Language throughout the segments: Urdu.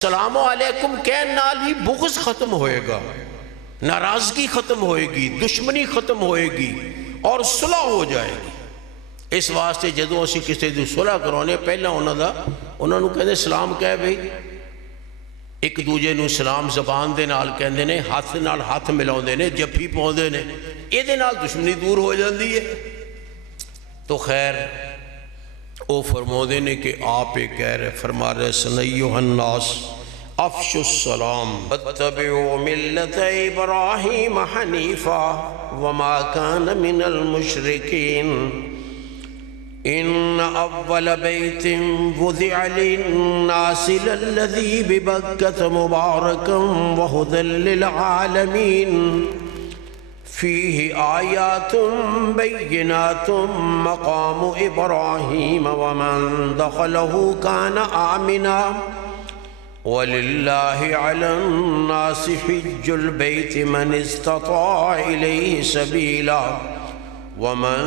السلام علیکم کہنے نال ہی بغض ختم ہوئے گا، ناراضگی ختم ہوئے گی، دشمنی ختم ہوئے گی اور صلح ہو جائے گی۔ اس واسطے جدوں اسی کسی دی صلح کرانے پہلا انہوں نے کہنے سلام کہے بھئی، ایک دوجے نو سلام زبان دے نال کہندے نے، ہاتھ نال ہاتھ ملاؤندے نے، جفی پاؤندے نے، یہ دے نال دشمنی دور ہو جاندی ہے۔ تو خیر او فرمودے نے کہ آپ ایک کہہ رہے فرما رہے سنیوہ الناس افشوا السلام واتبعوا ملت ابراہیم حنیفا وما کان من المشرکین ان اول بیت وضع للناس للذی ببکۃ مبارکا وہدی للعالمین فيه آيات بينات مقام إبراهيم ومن دخله كان آمنا ولله على الناس حج البيت من استطاع إليه سبيلا ومن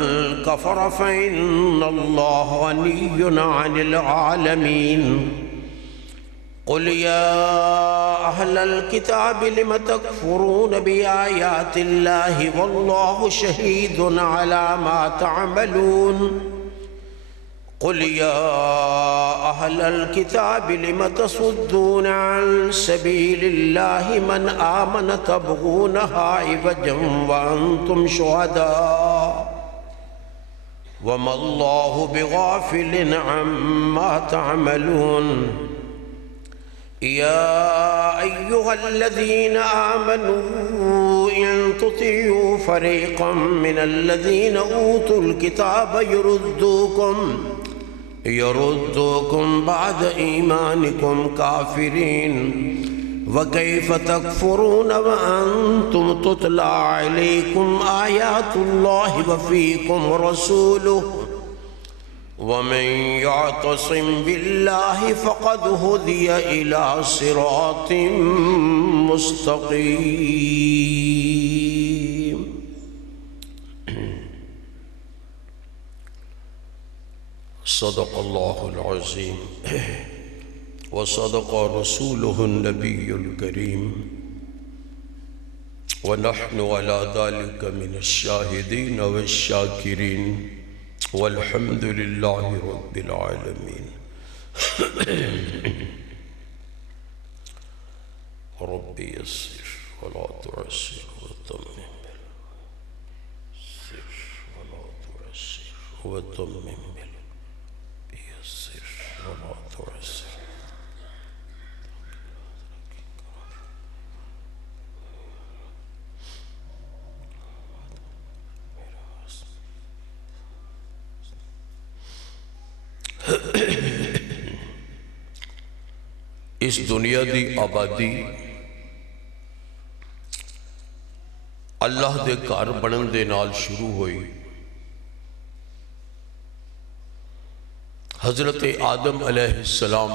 كفر فإن الله غني عن العالمين قل يا أهل الكتاب لم تكفرون بآيات الله والله شهيد على ما تعملون قل يا أهل الكتاب لم تصدون عن سبيل الله من آمن تبغونها عوجا وأنتم شهداء وما الله بغافل عما تعملون يا أيها الذين آمنوا إن تطيعوا فريقا من الذين أوتوا الكتاب يردوكم بعد إيمانكم كافرين وكيف تكفرون وأنتم تتلى عليكم آيات الله وفيكم رسوله ومن يعتصم بالله فقد هدي إلى صراط مستقيم۔ صدق الله العظيم وصدق رسوله النبي الكريم ونحن على ذلك من الشاهدين والشاكرين والحمد لله رب العالمين۔ رب يسر ولا تعسر وتمم باليسر ولا تعسر وتمم باليسر ولا تعسر۔ اس دنیا دی آبادی اللہ دے گھر بنن دے نال شروع ہوئی۔ حضرت آدم علیہ السلام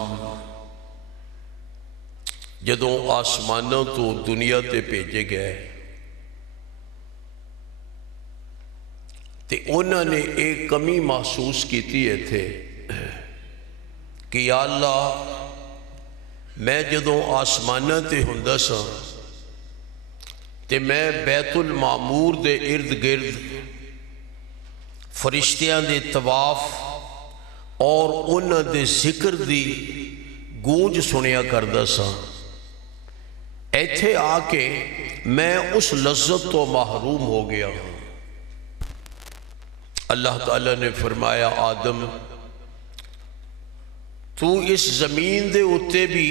جدوں آسمانوں تو دنیا تے بھیجے گئے تے انہوں نے ایک کمی محسوس کیتی ہے تھے کہ یا اللہ میں جدوں آسمانہ تے ہوندا سا تے میں بیت المعمور دے ارد گرد فرشتیاں دے طواف اور انہاں دے ذکر دی گونج سنیا کردا سا۔ ایتھے آ کے میں اس لذت تو محروم ہو گیا ہوں۔ اللہ تعالیٰ نے فرمایا آدم تو اس زمین دے اتے بھی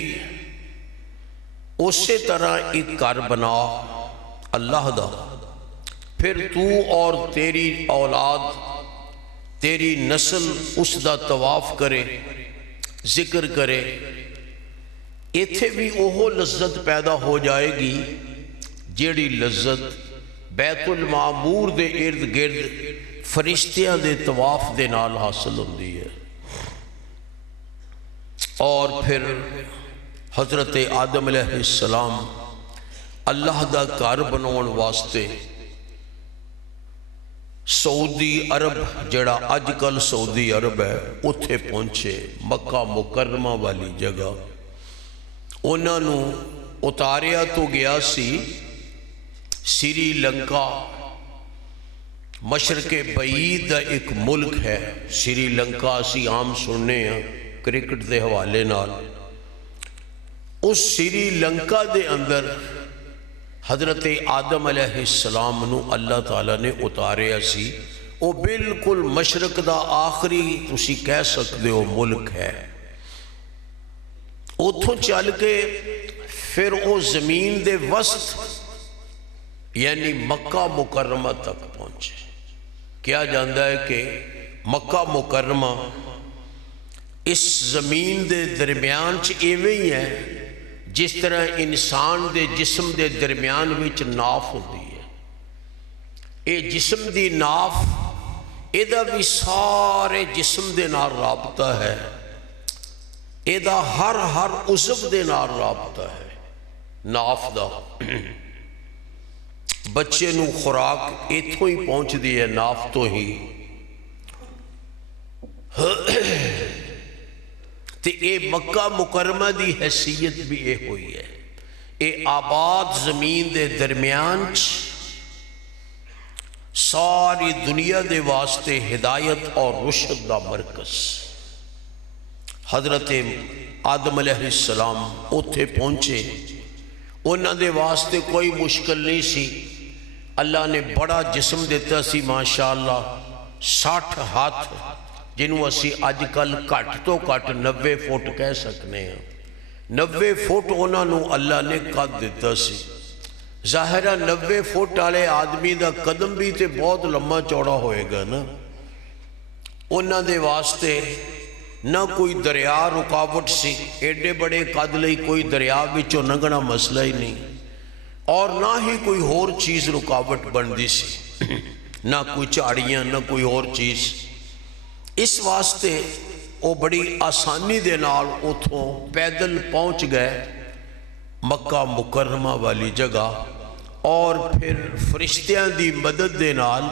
اسی طرح ایک گھر بنا اللہ دا، پھر تو اور تیری اولاد تیری نسل اس دا طواف کرے ذکر کرے، ایتھے بھی اوہو لذت پیدا ہو جائے گی جیڑی لذت بیت المعمور دے ارد گرد فرشتیاں دے طواف دے نال حاصل ہوندی ہے۔ اور پھر حضرت آدم علیہ السلام اللہ دا گھر بناون واسطے سعودی عرب جڑا اج کل سعودی عرب ہے اتھے پہنچے، مکہ مکرمہ والی جگہ انہوں نے اتاریا تو گیا سی سری لنکا، مشرق بعید دا ایک ملک ہے سری لنکا، اسی عام سننے ہیں کرکٹ دے حوالے نال۔ اس سری لنکا دے اندر حضرت آدم علیہ السلام نو اللہ تعالیٰ نے اتاریا سی۔ وہ بالکل مشرق دا آخری تسی کہہ سکتے ہو ملک ہے۔ اتھوں چل کے پھر وہ زمین دے وسط یعنی مکہ مکرمہ تک پہنچے۔ کیا جاندا ہے کہ مکہ مکرمہ اس زمین دے درمیان ایویں ہی ہے جس طرح انسان دے جسم دے درمیان وچ ناف ہوتی ہے۔ اے جسم دی ناف ایدہ بھی سارے جسم دے نال رابطہ ہے، ایدہ ہر عضو دے نال رابطہ ہے۔ ناف دا بچے نو خوراک ایتھوں ہی پہنچ دی ہے، ناف تو ہی۔ تے اے مکہ مکرمہ دی حیثیت بھی اے ہوئی ہے، اے آباد زمین دے درمیان ساری دنیا دے واسطے ہدایت اور رشد دا مرکز۔ حضرت آدم علیہ السلام اتھے پہنچے، انہاں دے واسطے کوئی مشکل نہیں سی۔ اللہ نے بڑا جسم دیتا سی ماشاءاللہ، 60 ہاتھ جنہوں اسی آج کل کٹ تو کٹ 90 فٹ کہہ سکنے ہیں۔ 90 فٹ انہاں نو اللہ نے قد دیتا سی۔ ظاہرہ 90 فٹ والے آدمی دا قدم بھی تے بہت لمبا چوڑا ہوئے گا نا۔ انہاں دے واسطے نہ کوئی دریا رکاوٹ سی، ایڈے بڑے قد لئی کوئی دریا وچوں لنگھنا مسئلہ ہی نہیں، اور نہ ہی کوئی اور چیز رکاوٹ بندی سی، نہ کوئی چاڑیاں نہ کوئی اور چیز۔ اس واسطے وہ بڑی آسانی دے نال اتھوں پیدل پہنچ گئے مکہ مکرمہ والی جگہ، اور پھر فرشتیاں دی مدد دے نال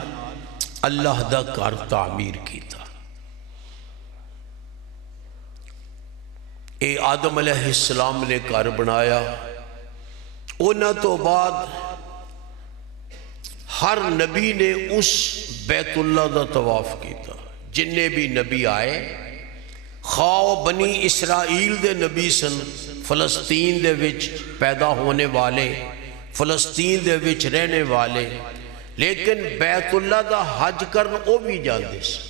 اللہ دا گھر تعمیر کیتا۔ اے آدم علیہ السلام نے گھر بنایا۔ انہاں تو بعد ہر نبی نے اس بیت اللہ دا طواف کیتا، جننے بھی نبی آئے، خواہ بنی اسرائیل دے نبی سن، فلسطین دے وچ پیدا ہونے والے، فلسطین دے وچ رہنے والے، لیکن بیت اللہ دا حج کرن او بھی جاندے سے۔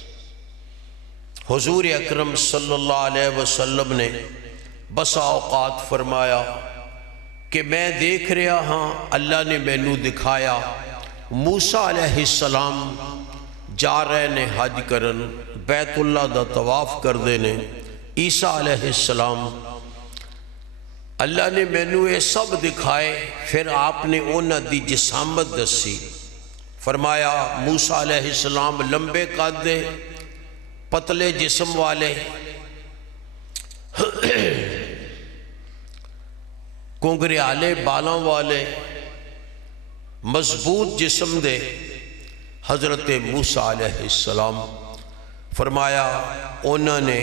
حضور اکرم صلی اللہ علیہ وسلم نے بسا اوقات فرمایا کہ میں دیکھ رہا ہاں، اللہ نے مینوں دکھایا موسیٰ علیہ السلام جا رہے نے حج کرن، بیت اللہ دا طواف کر دینے، عیسیٰ علیہ السلام، اللہ نے مینوں یہ سب دکھائے۔ پھر آپ نے انہاں دی جسامت دسی، فرمایا موسیٰ علیہ السلام لمبے قد دے، پتلے جسم والے، کنگریالے بالاں والے، مضبوط جسم دے حضرت موسیٰ علیہ السلام۔ فرمایا انہوں نے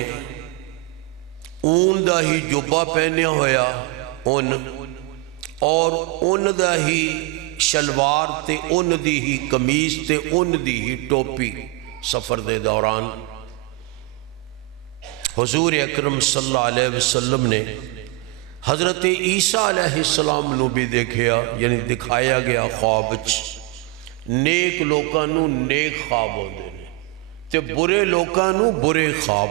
اون دا ہی جبہ پہنیا ہویا، اون، اور اون دا ہی شلوار تے اون دی ہی قمیض تے اون دی ہی ٹوپی سفر دے دوران۔ حضور اکرم صلی اللہ علیہ وسلم نے حضرت عیسیٰ علیہ السلام نو بھی دیکھیا، یعنی دکھایا گیا خواب چ۔ نیک لوکاں نو نیک خواب ہوندے نے تے برے لوکاں نو برے خواب۔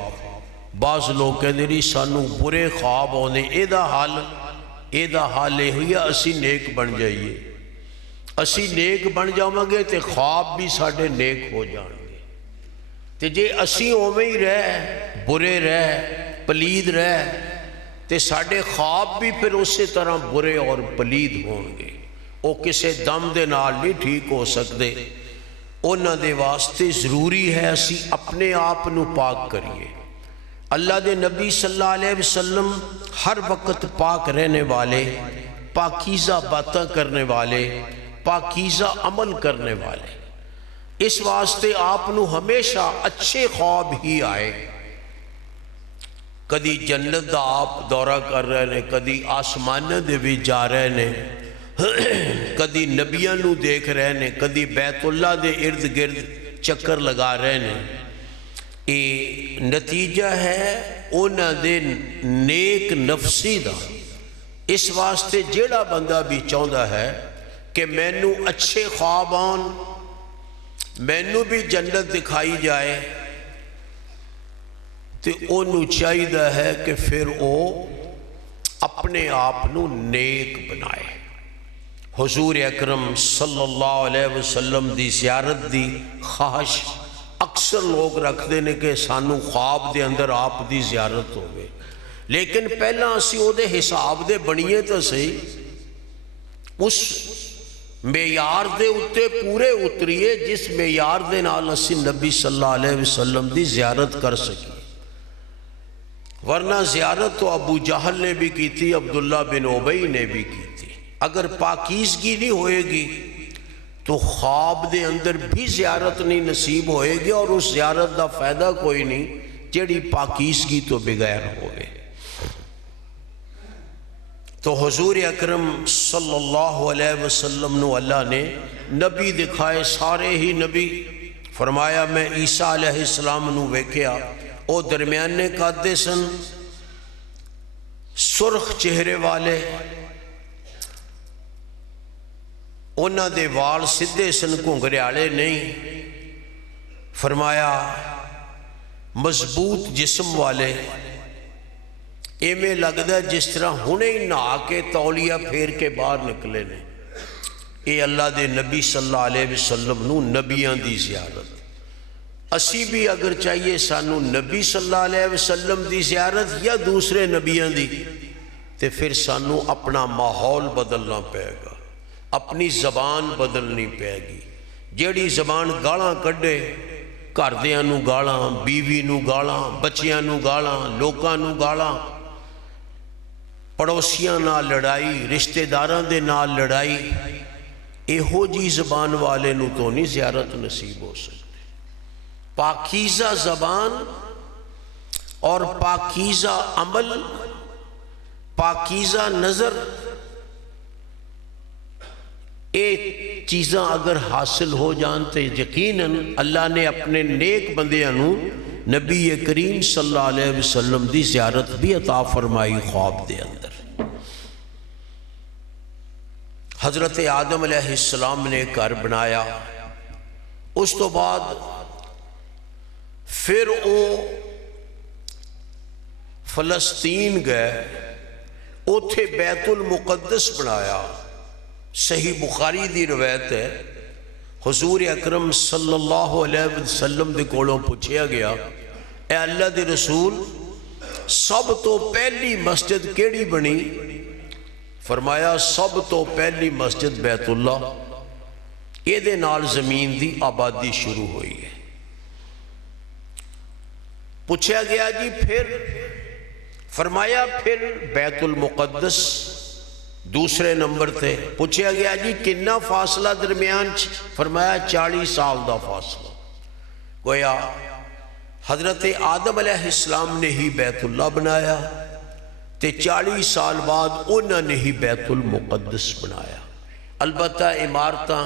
بعض لوگ کہندے نہیں سانو برے خواب ہوندے، ایدہ حال یہ ہوئی اسی نیک بن جائیے، اسی نیک بن جاواں گے تے خواب بھی ساڑھے نیک ہو جان گے۔ تے جے اسی اوویں ہی رہ برے رہ پلید رہ تے ساڑھے خواب بھی پھر اسی طرح برے اور پلید ہوں گے، وہ کسے دم دے نال نہیں ٹھیک ہو سکتے۔ انہاں دے واسطے ضروری ہے اسی اپنے آپ نو پاک کریے۔ اللہ دے نبی صلی اللہ علیہ وسلم ہر وقت پاک رہنے والے، پاکیزہ باتیں کرنے والے، پاکیزہ عمل کرنے والے، اس واسطے آپ نو ہمیشہ اچھے خواب ہی آئے۔ کدی جنت دا آپ دورہ کر رہے ہیں، کدی آسمانہ دے بھی جا رہے ہیں، کدی نبیاں نو دیکھ رہے ہیں، کدی بیت اللہ دے ارد گرد چکر لگا رہے ہیں۔ یہ نتیجہ ہے انہاں دے نیک نفسی دا۔ اس واسطے جیڑا بندہ بھی چاہتا ہے کہ مینوں اچھے خواب آن، مینوں بھی جنت دکھائی جائے، تو انہوں چاہیے ہے کہ پھر وہ اپنے آپ نو نیک بنائے۔ حضور اکرم صلی اللہ علیہ وسلم دی زیارت دی خواہش اکثر لوگ رکھتے ہیں کہ سانو خواب دے اندر آپ دی زیارت ہوئے، لیکن پہلا اسی او دے حساب دے بنیے تو صحیح، اس معیار دے اتے پورے اتریے جس معیار دے نال اسی نبی صلی اللہ علیہ وسلم دی زیارت کر سکی۔ ورنہ زیارت تو ابو جہل نے بھی کی تھی، عبداللہ بن ابی نے بھی کی تھی۔ اگر پاکیزگی نہیں ہوئے گی تو خواب دے اندر بھی زیارت نہیں نصیب ہوئے گی، اور اس زیارت دا فائدہ کوئی نہیں جیڑی پاکیزگی تو بغیر ہوئے۔ تو حضور اکرم صلی اللہ علیہ وسلم نو اللہ نے نبی دکھائے، سارے ہی نبی۔ فرمایا میں عیسیٰ علیہ السلام نو ویکھیا، او درمیانے قدے سن، سرخ چہرے والے، انہاں دے وال سدھے سن، گھنگریالے نہیں۔ فرمایا مضبوط جسم والے، ایمیں لگدا ہے جس طرح ہونے ہی نہا کے تولیہ پھیر کے باہر نکلے نے۔ اے اللہ دے نبی صلی اللہ علیہ وسلم نو نبیاں دی زیارت۔ اسی بھی اگر چاہیے سانو نبی صلی اللہ علیہ وسلم دی زیارت یا دوسرے نبیاں دی، تے پھر سانو اپنا ماحول بدلنا پائے گا، اپنی زبان بدلنی پائے گی۔ جیڑی زبان گالاں کڈے، گھردیاں نو گالاں، بیوی نو گالاں، بچیاں نو گالاں، لوکاں نو گالاں، پڑوسیاں نال لڑائی، رشتہ داراں دے نال لڑائی، ایہو جی زبان والے نو تو نہیں زیارت نصیب ہو سکتی۔ پاکیزہ زبان اور پاکیزہ عمل، پاکیزہ نظر، ایک چیزاں اگر حاصل ہو جانتے یقیناً اللہ نے اپنے نیک بندیاں نو نبی کریم صلی اللہ علیہ وسلم دی زیارت بھی عطا فرمائی خواب دے اندر۔ حضرت آدم علیہ السلام نے گھر بنایا، اس تو بعد پھر وہ فلسطین گئے، اوتھے بیت المقدس بنایا۔ صحیح بخاری دی روایت ہے، حضور اکرم صلی اللہ علیہ وسلم دے کولوں پوچھیا گیا، اے اللہ دے رسول سب تو پہلی مسجد کیڑی بنی؟ فرمایا سب تو پہلی مسجد بیت اللہ، یہ دے نال زمین دی آبادی شروع ہوئی ہے۔ پوچھا گیا جی پھر؟ فرمایا پھر بیت المقدس دوسرے نمبر تھے۔ پوچھا گیا جی کنا فاصلہ درمیان؟ فرمایا 40 سال دا فاصلہ۔ گویا حضرت آدم علیہ السلام نے ہی بیت اللہ بنایا، تے 40 سال بعد انہوں نے ہی بیت المقدس بنایا۔ البتہ عمارتاں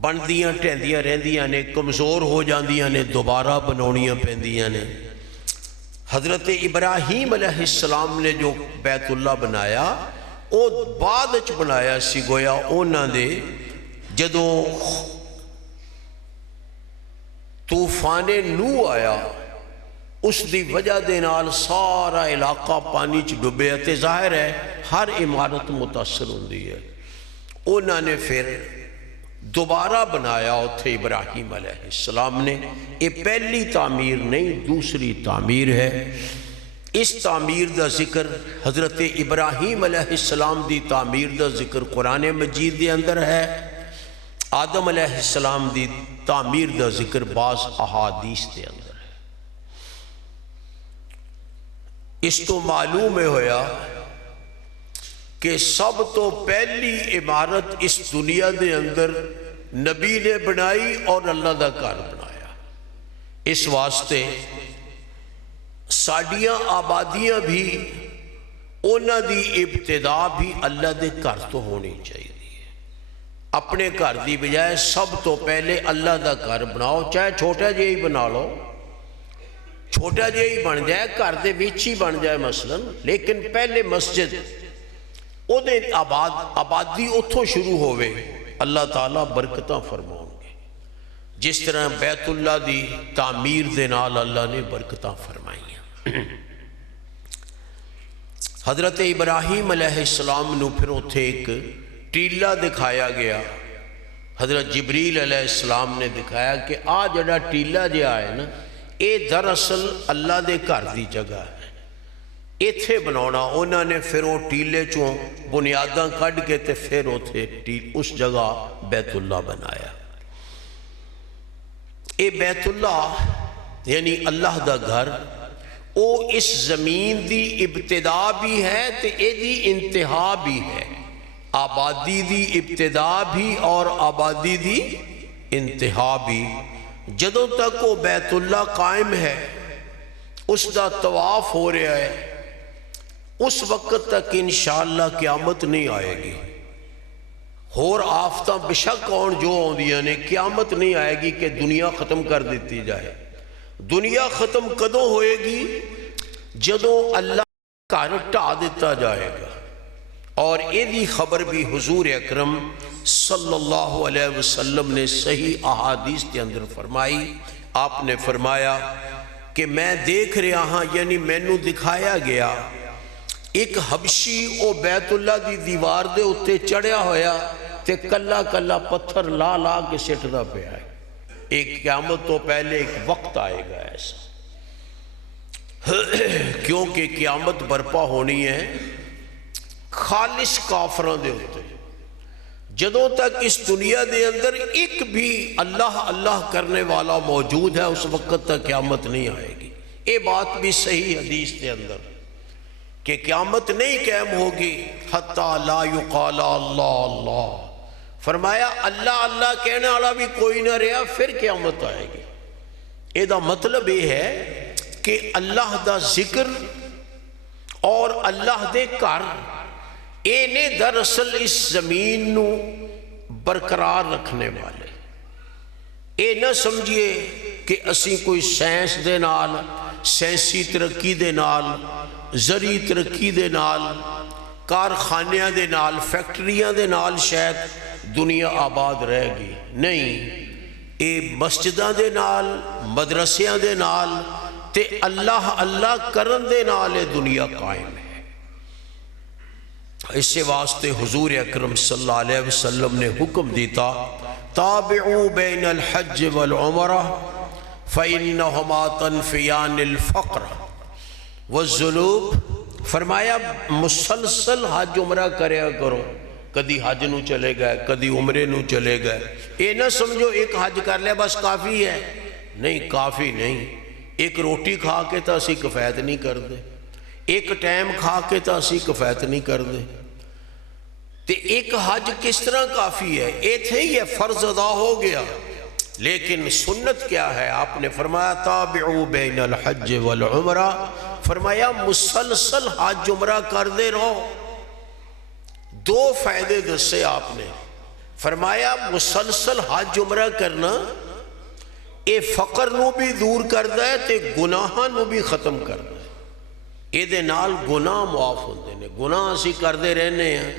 بندیاں ٹہندیاں رہندیاں نے، کمزور ہو جاندیاں نے، دوبارہ بناونیاں پیندیاں نے۔ حضرت ابراہیم علیہ السلام نے جو بیت اللہ بنایا وہ بعد اچ بنایا سی، گویا انہاں دے جدوں طوفان نوح آیا اس دی وجہ دے نال سارا علاقہ پانی چ ڈبیا، تے ظاہر ہے ہر عمارت متاثر ہوندی ہے۔ انہاں نے پھر دوبارہ بنایا اتھے ابراہیم علیہ السلام نے۔ یہ پہلی تعمیر نہیں، دوسری تعمیر ہے۔ اس تعمیر دا ذکر حضرت ابراہیم علیہ السلام دی تعمیر دا ذکر قرآن مجید دے اندر ہے، آدم علیہ السلام دی تعمیر دا ذکر بعض احادیث دے اندر ہے۔ اس تو معلوم ہویا کہ سب تو پہلی عمارت اس دنیا دے اندر نبی نے بنائی اور اللہ دا گھر بنایا۔ اس واسطے ساڈیاں آبادیاں بھی انہاں دی ابتدا بھی اللہ دے گھر تو ہونی چاہیے. اپنے گھر دی بجائے سب تو پہلے اللہ دا گھر بناؤ، چاہے چھوٹا جہا ہی بنا لو، چھوٹا جہا ہی بن جائے، گھر دے وچ ہی بن جائے مثلا، لیکن پہلے مسجد او دے آبادی اتھوں شروع ہوئے، اللہ تعالیٰ برکتاں فرماؤں گے. جس طرح بیت اللہ دی تعمیر دے نال اللہ نے برکتاں فرمائیاں. حضرت ابراہیم علیہ السلام نو پھر اتھے ایک ٹیلا دکھایا گیا. حضرت جبریل علیہ السلام نے دکھایا کہ آ جڑا ٹیلا جہا ہے نا، اے دراصل اللہ دے گھر دی جگہ ہے، ایتھے بناونا. انہوں نے پھر وہ ٹیلے چوں بنیاداں کڈ کے تے پھر اس جگہ بیت اللہ بنایا. اے بیت اللہ یعنی اللہ دا گھر، او اس زمین دی ابتدا بھی ہے تے اے دی انتہا بھی ہے. آبادی دی ابتدا بھی اور آبادی دی انتہا بھی. جدوں تک وہ بیت اللہ قائم ہے، اس دا طواف ہو رہا ہے، اس وقت تک انشاءاللہ قیامت نہیں آئے گی. اور آفتاں بشک آن جو آندیاں نے، قیامت نہیں آئے گی کہ دنیا ختم کر دیتی جائے. دنیا ختم کدوں ہوئے گی؟ جدوں اللہ گھر ٹھا دیتا جائے گا. اور ایدی خبر بھی حضور اکرم صلی اللہ علیہ وسلم نے صحیح احادیث کے اندر فرمائی. آپ نے فرمایا کہ میں دیکھ رہا ہاں، یعنی مینوں دکھایا گیا ایک حبشی او بیت اللہ دی دیوار دے اتے چڑھیا ہویا تے کلا کلا پتھر لا لا کے سٹدا پیا ہے. ایک قیامت تو پہلے ایک وقت آئے گا ایسا، کیونکہ قیامت برپا ہونی ہے خالص کافران دے ہوتے. جدوں تک اس دنیا دے اندر ایک بھی اللہ اللہ کرنے والا موجود ہے، اس وقت تک قیامت نہیں آئے گی. یہ بات بھی صحیح حدیث دے اندر کہ قیامت نہیں قائم ہوگی حتی لا یقال اللہ اللہ. فرمایا اللہ اللہ کہنے والا بھی کوئی نہ رہا، پھر قیامت آئے گی. یہ دا مطلب یہ ہے کہ اللہ دا ذکر اور اللہ دے گھر اینے دراصل اس زمین نو برقرار رکھنے والے. اے نہ سمجھئے کہ اسی کوئی سائنس دے نال، سائنسی ترقی دے نال، زرعی ترقی دے نال، کارخانیاں دے نال، فیکٹریاں دے نال شاید دنیا آباد رہ گی. نہیں، اے مسجداں دے نال، مدرسیاں دے نال تے اللہ اللہ کرن دے نال دنیا قائم ہے. اس سے واسطے حضور اکرم صلی اللہ علیہ وسلم نے حکم دیتا تابعوا بین الحج والعمرہ فإنہما تنفیان الفقر والذنوب. فرمایا مسلسل حج عمرہ کریا کرو. کدی حج نو چلے گئے، کدی عمرے نو چلے گئے. اے نہ سمجھو ایک حج کر لیا بس کافی ہے. نہیں، کافی نہیں. ایک روٹی کھا کے تو اسی کفایت نہیں کر دے، ایک ٹائم کھا کے تو اسی کفایت نہیں کر دے. تے ایک حج کس طرح کافی ہے؟ ایتھے ہی ہے، فرض ادا ہو گیا. لیکن سنت کیا ہے؟ آپ نے فرمایا تابعوا بین الحج والعمرہ. فرمایا مسلسل حج عمرہ کر دے رہو. دو فائدے دسے آپ نے. فرمایا مسلسل حج عمرہ کرنا اے فقر نو بھی دور کردہ ہے تے گناہاں نو بھی ختم کردہ ہے. اے دے نال گناہ معاف ہوندے نے. گناہ اسی کردے رہنے ہیں.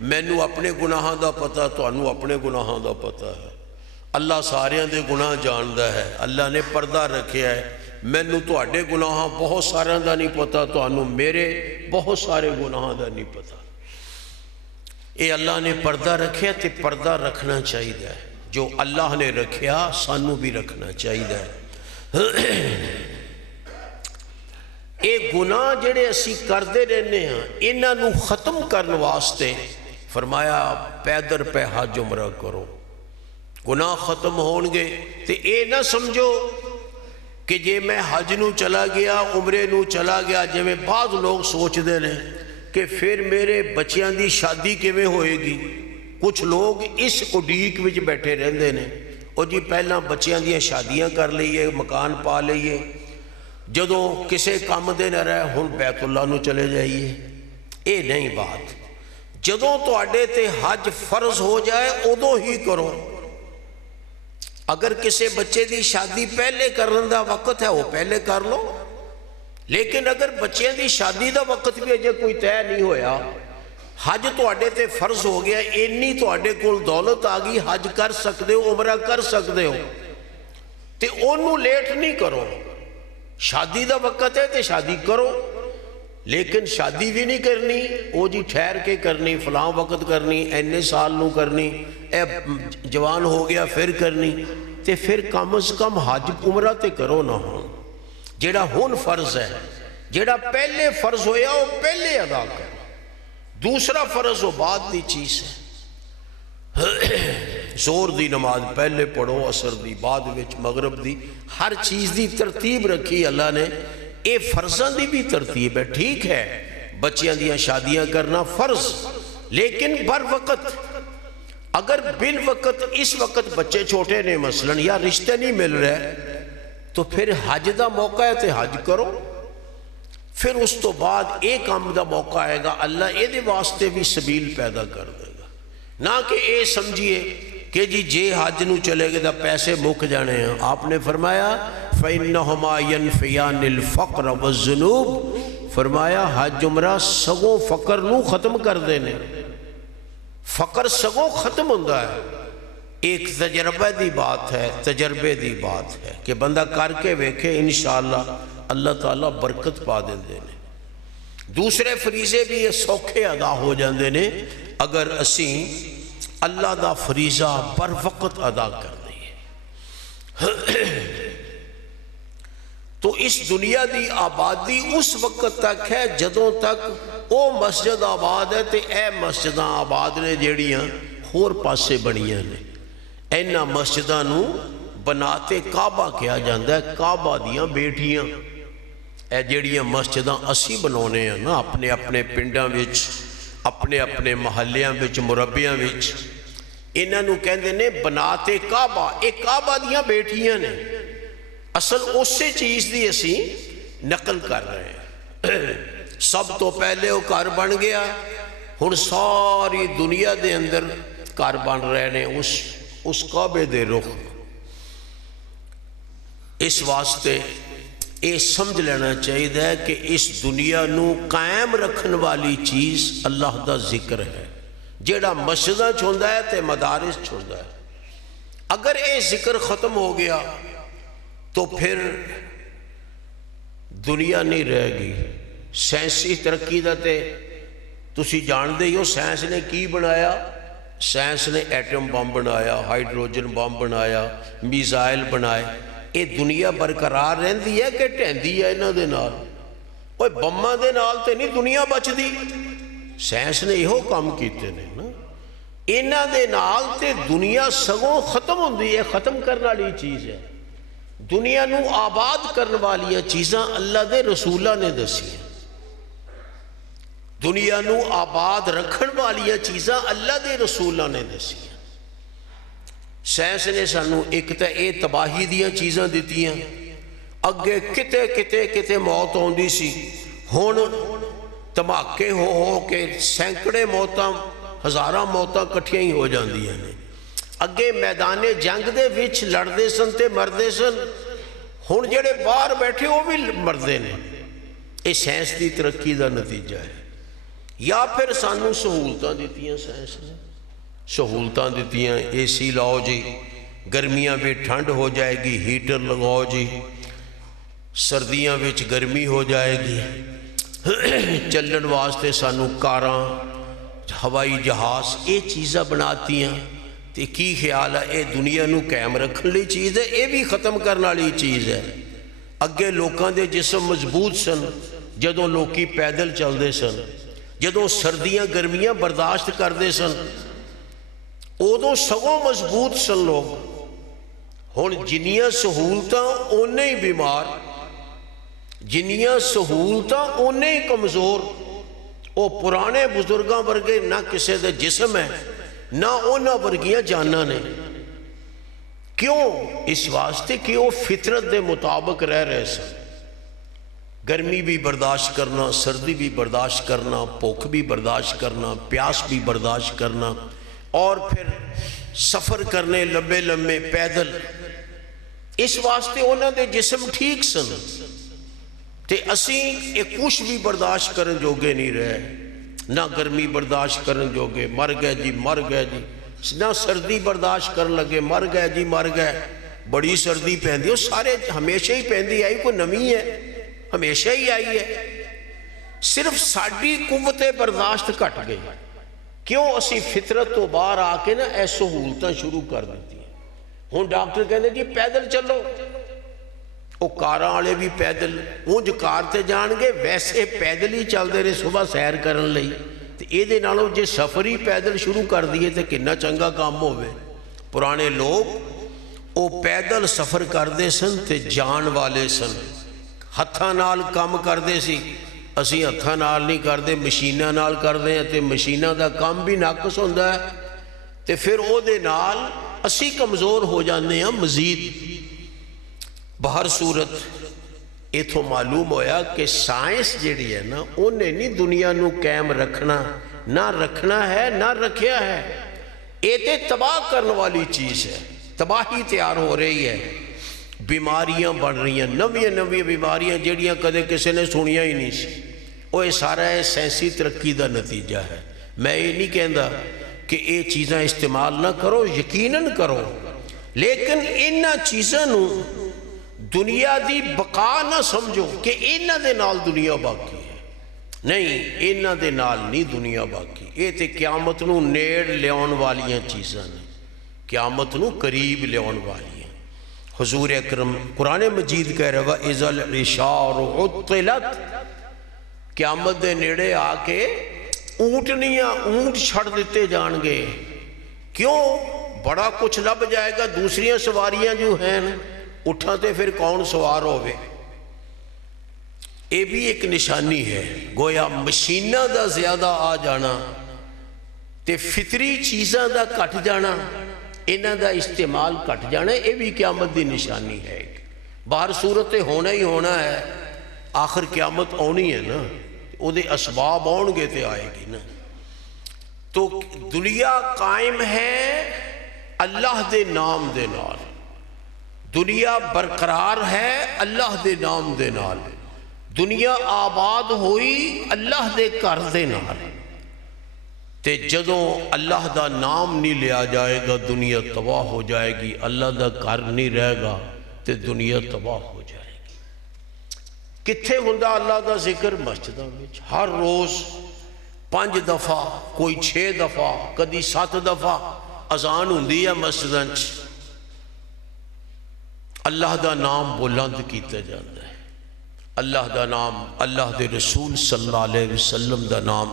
مینوں اپنے گناہاں دا پتہ، تانوں اپنے گناہاں دا پتہ ہے. اللہ ساریاں دے گناہ جاندہ ہے. اللہ نے پردہ رکھیا ہے. مینوں تواڈے گناہاں بہت ساریاں دا نہیں پتہ، تانوں میرے بہت سارے گناہاں دا نہیں پتہ. اے اللہ نے پردہ رکھیا تے پردہ رکھنا چاہیے. جو اللہ نے رکھیا سانو بھی رکھنا چاہیے. اے گناہ جڑے اسی کردے رہنے ہیں، انہاں نو ختم کرن واسطے فرمایا پیدر پہ حج عمرہ کرو. گناہ ختم ہون گے تے اے نہ سمجھو کہ جے میں حج نو چلا گیا، عمرے نو چلا گیا، جے میں بعض لوگ سوچ دے لیں کہ پھر میرے بچیاں دی شادی کیویں ہوئے گی. کچھ لوگ اس اڈیک وچ بیٹھے رہندے نے، او جی پہلا بچیاں دی شادیاں کر لئیے، مکان پا لئیے، جدوں کسے کام دے نہ رہے ہن بیت اللہ نو چلے جائیے، اے نہیں بات۔ جدوں تواڈے تے حج فرض ہو جائے ادوں ہی کرو۔ اگر کسے بچے دی شادی پہلے کرن دا وقت ہے وہ پہلے کر لو، لیکن اگر بچے دی شادی دا وقت بھی اجے کوئی طے نہیں ہویا، حج تواڈے تے فرض ہو گیا، اینی تواڈے کول دولت آ گئی، حج کر سکتے ہو، عمرہ کر سکتے ہو، تے اونوں لیٹ نہیں کرو۔ شادی دا وقت ہے تے شادی کرو، لیکن شادی بھی نہیں کرنی او جی ٹھہر کے کرنی، فلاں وقت کرنی، اینے سال نو کرنی، اے جوان ہو گیا پھر کرنی، تے پھر کم از کم حج عمرہ تے کرو نہ ہو۔ جیڑا ہون فرض ہے، جیڑا پہلے فرض ہویا وہ پہلے ادا کرو، دوسرا فرض وہ بعد دی چیز ہے۔ زور دی نماز پہلے پڑھو، عصر دی بعد وچ، مغرب دی، ہر چیز دی ترتیب رکھی اللہ نے۔ اے فرضاں دی بھی ترتیب ہے، ٹھیک ہے بچیاں دیاں شادیاں کرنا فرض، لیکن بر وقت۔ اگر بال وقت اس وقت بچے چھوٹے نے مثلاً یا رشتے نہیں مل رہے تو پھر حج دا موقع ہے تے حج کرو، پھر اس تو بعد ایک کام دا موقع آئے گا، اللہ اے دے واسطے بھی سبیل پیدا کر دے گا۔ نہ کہ اے سمجھئے کہ جی حج نو چلے گے دا پیسے مک جانے ہیں۔ آپ نے فرمایا فَإِنَّهُمَا يَنْفِيَانِ الْفَقْرَ وَالذُّنُوبَ، فرمایا حج عمرہ سگوں فقر نو ختم کر دینے، فقر سگوں ختم ہوندہ ہے۔ ایک تجربہ دی بات ہے، تجربے دی بات ہے کہ بندہ کر کے ویکھے، انشاءاللہ اللہ تعالیٰ برکت پا دیں دینے۔ دوسرے فریضے بھی یہ سوکھے ادا ہو جاندے نے اگر اسی اللہ دا فریضہ بر وقت ادا کر دئیے۔ تو اس دنیا دی آبادی اس وقت تک ہے جدوں تک او مسجد آباد ہے تے اے مسجداں آباد نے جیڑیاں ہور پاسے بنیاں نے۔ اینا مسجداں نو بناتے کعبہ کیا جاندہ ہے، کعبہ دیاں بیٹیاں۔ اے جیڑیاں مسجداں اسی بنونے ہیں نا اپنے اپنے پنڈاں وچ، اپنے اپنے محلیاں وچ، مربیاں وچ، انہاں نو کہندے نے بناتے کعبہ۔ ایک کعبہ دیاں بیٹیاں نے، اصل اسی چیز دی اسی نقل کر رہے ہیں۔ سب تو پہلے وہ گھر بن گیا، ہن ساری دنیا دے اندر گھر بن رہے نے اس کعبے دے رخ۔ اس واسطے یہ سمجھ لینا چاہیے کہ اس دنیا نو قائم رکھن والی چیز اللہ دا ذکر ہے، جیڑا مسجداں چھوندہ ہے تے مدارس چھوندہ ہے۔ اگر یہ ذکر ختم ہو گیا تو پھر دنیا نہیں رہ گی۔ سائنسی ترقی دا تے تسی جان دے ہو سائنس نے کی بنایا؟ سائنس نے ایٹم بم بنایا، ہائیڈروجن بم بنایا، میزائل بنائے۔ یہ دنیا برقرار رہندی ہے کہ ٹہندی ہے انہاں دے نال؟ اوہ بماں دے نال تے نہیں دنیا بچ دی، سائنس نے یہو کام کیتے نے نا۔ انہاں دے نال تے دنیا سگوں ختم ہوندی ہے، ختم کرنے والی چیز ہے۔ دنیا نو آباد کرنے والی چیزاں اللہ دے رسولہ نے دسی ہیں، دنیا نو آباد رکھن والی چیزاں اللہ دے رسولہ نے دسی ہیں۔ سائنس نے سانو ایک تا اے تباہی دیاں چیزاں دیتی ہیں، اگے کتے موت ہوندی سی، ہون دھماکے ہو کے سینکڑے موتاں، ہزاراں موتاں کٹھیاں ہی ہو جاندی ہیں۔ اگے میدان جنگ دے وچ لڑدے سن تے مردے سن، ہن جڑے باہر بیٹھے وہ بھی مردے نے۔ یہ سائنس دی ترقی دا نتیجہ ہے۔ یا پھر سانو سہولتاں دیتیاں سائنس نے، سہولتاں دیتیاں، اے سی لاؤ جی، گرمیاں بھی ٹھنڈ ہو جائے گی، ہیٹر لگاؤ جی، سردیاں وچ گرمی ہو جائے گی، چلن واسطے سانو کاراں، ہوائی جہاز، یہ چیزاں بناتی ہیں۔ تے کی خیال ہے اے دنیا نو قائم رکھن لی چیز ہے، اے بھی ختم کرنے والی چیز ہے۔ اگے لوکاں دے جسم مضبوط سن، جدوں لوکی پیدل چلدے سن، جدوں سردیاں گرمیاں برداشت کردے سن، ادوں سگوں مضبوط سن لوگ۔ ہن جنیاں سہولتاں اونے ہی بیمار، جنیاں سہولتاں اونے ہی کمزور۔ او پرانے بزرگاں ورگے نہ کسے دے جسم ہے، نہ انہاں ورگیاں جاناں نے۔ کیوں؟ اس واسطے کہ وہ فطرت دے مطابق رہ رہے سن۔ گرمی بھی برداشت کرنا، سردی بھی برداشت کرنا، بھوک بھی برداشت کرنا، پیاس بھی برداشت کرنا، اور پھر سفر کرنے لمبے لمبے پیدل۔ اس واسطے انہوں نے جسم ٹھیک سن، تے اسی ایک کچھ بھی برداشت کرن جوگے نہیں رہے، نہ گرمی برداشت کرن جوگے، مر گئے جی مر گئے جی، نہ سردی برداشت کرن لگے، مر گئے جی مر گئے۔ بڑی سردی پہندی، وہ سارے ہمیشہ ہی پہندی آئی، کوئی نمی ہے، ہمیشہ ہی آئی ہے، صرف ساڑی قوت برداشت کٹ گئی۔ کیوں؟ اسی فطرت تو باہر آ کے نا اے سہولتاں شروع کر دیتی ہیں۔ ہوں ڈاکٹر کہتے جی پیدل چلو، وہ کاراں والے بھی پیدل، اونج کار تے جان گے، ویسے پیدل ہی چلتے رہے صبح سیر کرن لئی، تے اے دے نالوں جے سفر ہی پیدل شروع کر دیے تے کتنا چنگا کام ہوئے۔ پرانے لوگ وہ پیدل سفر کرتے سن تے جان والے سن، ہتھاں نال کام کرتے سی، اسی ہتھاں نال نہیں کرتے، مشیناں نال کرتے ہیں، تے مشیناں دا کام بھی ناقص ہوندہ ہے، تے پھر او دے نال اسی کمزور ہو جانے ہیں مزید۔ بہر صورت ایتھوں معلوم ہویا کہ سائنس جیڑی ہے نا، انہیں نہیں دنیا نو قائم رکھنا، نہ رکھنا ہے نہ رکھیا ہے، یہ تے تباہ کرنے والی چیز ہے، تباہی تیار ہو رہی ہے، بیماریاں بڑھ رہی ہیں، نویاں نویاں بیماریاں جیڑیاں کدے کسی نے سنیا ہی نہیں سی، وہ یہ سارا ہے سائنسی ترقی دا نتیجہ ہے۔ میں یہ نہیں کہندا کہ یہ چیزاں استعمال نہ کرو، یقیناً کرو، لیکن انہاں چیزاں نو دنیا دی بقا نہ سمجھو کہ انہاں دے نال دنیا باقی ہے، نہیں، انہاں دے نال نہیں دنیا باقی، یہ تے قیامت نو نیڑ لیاؤن والیاں چیزاں نے، قیامت نو قریب لیاؤن والیاں۔ حضور اکرم قرآن مجید کہہ رہا ہے اِذَا الْعِشَارُ عُطِّلَتْ، قیامت دے نیڑے آ کے اونٹنیاں اونٹ چھڑ دیتے جان گے، کیوں؟ بڑا کچھ لب جائے گا، دوسریاں سواریاں جو ہیں اٹھاتے پھر کون سوار ہوئے۔ یہ بھی ایک نشانی ہے، گویا مشینہ دا زیادہ آ جانا تے فطری چیزاں دا کٹ جانا، انہاں دا استعمال کٹ جانا، یہ بھی قیامت دی نشانی ہے۔ باہر صورت ہونا ہی ہونا ہے، آخر قیامت آنی ہے نا، او دے اسباب آن گے تے آئے گی نا۔ تو دنیا قائم ہے اللہ دے نام دے نال، دنیا برقرار ہے اللہ دے نام دے نال، دنیا آباد ہوئی اللہ دے گھر دے نال، تے جدوں اللہ دا نام نہیں لیا جائے گا دنیا تباہ ہو جائے گی، اللہ دا گھر نہیں رہے گا تے دنیا تباہ ہو جائے گی۔ کتھے ہوندا اللہ دا ذکر؟ مسجداں وچ، ہر روز 5 دفعہ، کوئی 6 دفعہ، کدی 7 دفعہ اذان ہوندی ہے مسجداں وچ، اللہ دا نام بلند کیتا جاتا ہے، اللہ دا نام، اللہ دے رسول صلی اللہ علیہ وسلم دا نام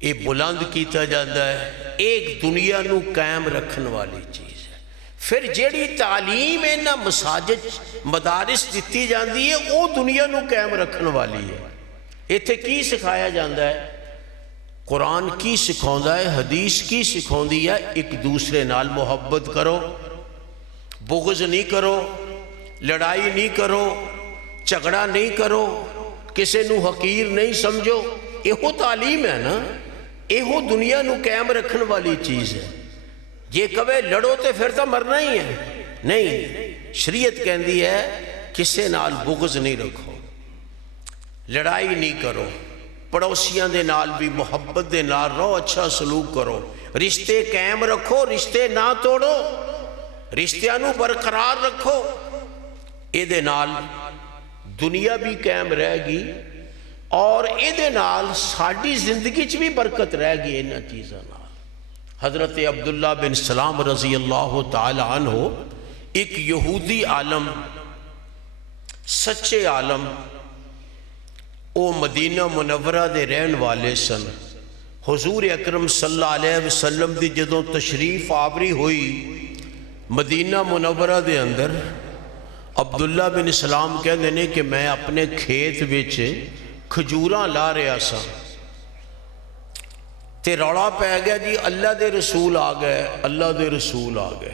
یہ بلند کیتا جاتا ہے، ایک دنیا نو قائم رکھن والی چیز ہے۔ پھر جیڑی تعلیم انہاں مساجد مدارس دیتی جاندی ہے وہ دنیا نو قائم رکھن والی ہے۔ ایتھے کی سکھایا جاتا ہے؟ قرآن کی سکھاؤندا ہے، حدیث کی سکھاؤندی ہے، ایک دوسرے نال محبت کرو، بغض نہیں کرو، لڑائی نہیں کرو، جھگڑا نہیں کرو، کسی نو حقیر نہیں سمجھو، یہ تعلیم ہے نا، یہ دنیا نو قائم رکھن والی چیز ہے۔ یہ کبھی لڑو تے پھر تو مرنا ہی ہے، نہیں، شریعت کہندی ہے کسے نال بغض نہیں رکھو، لڑائی نہیں کرو، پڑوسیاں دے نال بھی محبت دے نال رہو، اچھا سلوک کرو، رشتے قائم رکھو، رشتے نہ توڑو، رشتیاں نو برقرار رکھو، اے دے نال دنیا بھی قائم رہ گی اور اے دے نال ساڑی زندگی چ بھی برکت رہ گئی انہاں چیزاں نال۔ حضرت عبداللہ بن سلام رضی اللہ تعالی عنہ ایک یہودی عالم، سچے عالم، او مدینہ منورہ دے رہن والے سن۔ حضور اکرم صلی اللہ علیہ وسلم دی جدوں تشریف آوری ہوئی مدینہ منورہ دے اندر، عبداللہ بن سلام کہندے نے کہ میں اپنے کھیت وچ کھجوراں لا رہا سا تے روڑا پہ گیا جی اللہ دے رسول آ گئے، اللہ دے رسول آ گئے،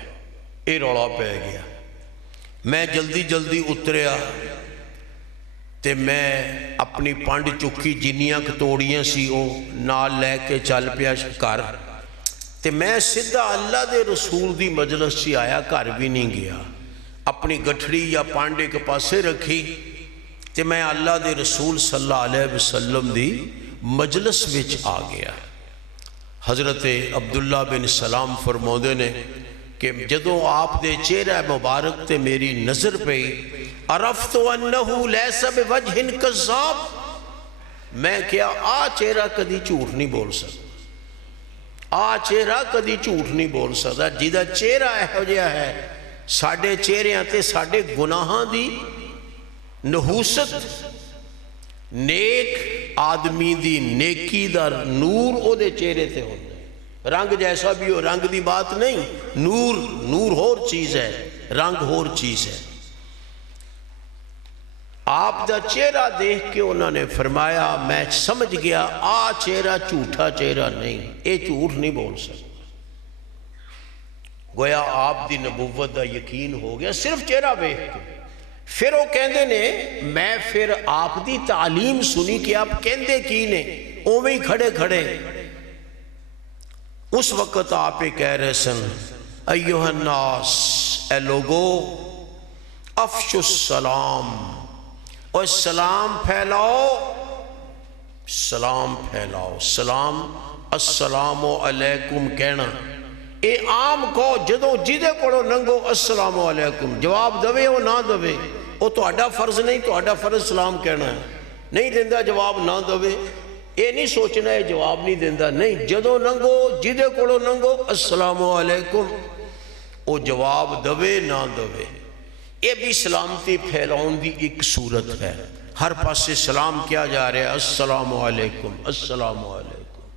اے روڑا پہ گیا۔ میں جلدی جلدی اتریا، تے میں اپنی پانڈ چکی جنیاں کتوڑیاں سی او نال لے کے چل پیا گھر تے میں سدھا اللہ دے رسول دی مجلس سے آیا، گھر بھی نہیں گیا، اپنی گٹھڑی یا پانڈے کے پاسے رکھی تے میں اللہ دے رسول صلی اللہ علیہ وسلم دی مجلس وچ آ گیا۔ حضرت عبداللہ بن سلام فرمودے نے کہ جدوں آپ دے چہرہ مبارک تے میری نظر پئی، عرفت انہو لیس بوجہ کذاب، میں کیا آ چہرہ کدی جھوٹ نہیں بول سکتا، آ چہرہ کدی جھوٹ نہیں بول سکتا، جیدہ چہرہ ہو جیا ہے ساڑھے چہرے آتے ساڑھے گناہاں دی نحوست، نیک آدمی دی نیکی در نور او دے چہرے تے ہوتا ہے، رنگ جیسا بھی ہو، رنگ دی بات نہیں، نور ہور چیز ہے، رنگ ہور چیز ہے۔ آپ دا چہرہ دیکھ کے انہوں نے فرمایا میں سمجھ گیا آ چہرہ جھوٹا چہرہ نہیں، اے جھوٹ نہیں بول سکتا، گویا آپ دی نبوت دا یقین ہو گیا صرف چہرہ دیکھ کے۔ پھر وہ کہندے نے میں پھر آپ دی تعلیم سنی کہ آپ کہندے کی نے، اوویں کھڑے کھڑے اس وقت آپ کہہ رہے سن ایوہ الناس، اے لوگو، افشو السلام، اور سلام پھیلاؤ، سلام پھیلاؤ، سلام السلام علیکم کہنا اے عام کو جدوں جیدے کوڑو ننگو السلام علیکم، جواب دوے ہو نہ دوے وہ تو اڈا فرض نہیں، تو اڈا فرض سلام کہنا ہے، نہیں دیندہ جواب نہ دوے، اے نہیں سوچنا ہے جواب نہیں دیندہ، نہیں جدوں ننگو جیدے کوڑو ننگو السلام علیکم، وہ جواب دوے نہ دوے، یہ بھی سلامتی پھیلاؤں دی ایک صورت ہے، ہر پاس سے سلام کیا جا رہا ہے السلام علیکم السلام علیکم۔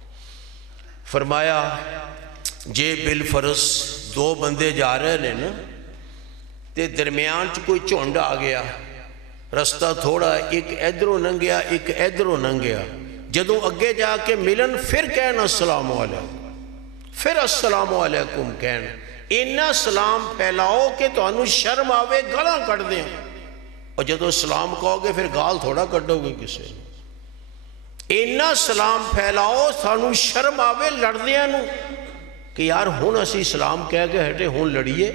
فرمایا جے بالفرض دو بندے جا رہے ہیں نا تے درمیان چ کوئی جھنڈ آ گیا، رستہ تھوڑا ایک ادھروں ننگیا ایک ادھروں ننگیا، جدوں اگے جا کے ملن پھر کہنا السلام علیکم، پھر السلام علیکم کہنا، اینا سلام پھیلاؤ کہ تو انہوں شرم آوے گالاں کٹ دیں، اور جدو سلام کہو گے پھر گال تھوڑا کٹو گے کسے، اینا سلام پھیلاؤ سانو شرم آوے لڑ دیں نو کہ یار ہون اسی سلام کہہ کے ہٹے ہون لڑیے،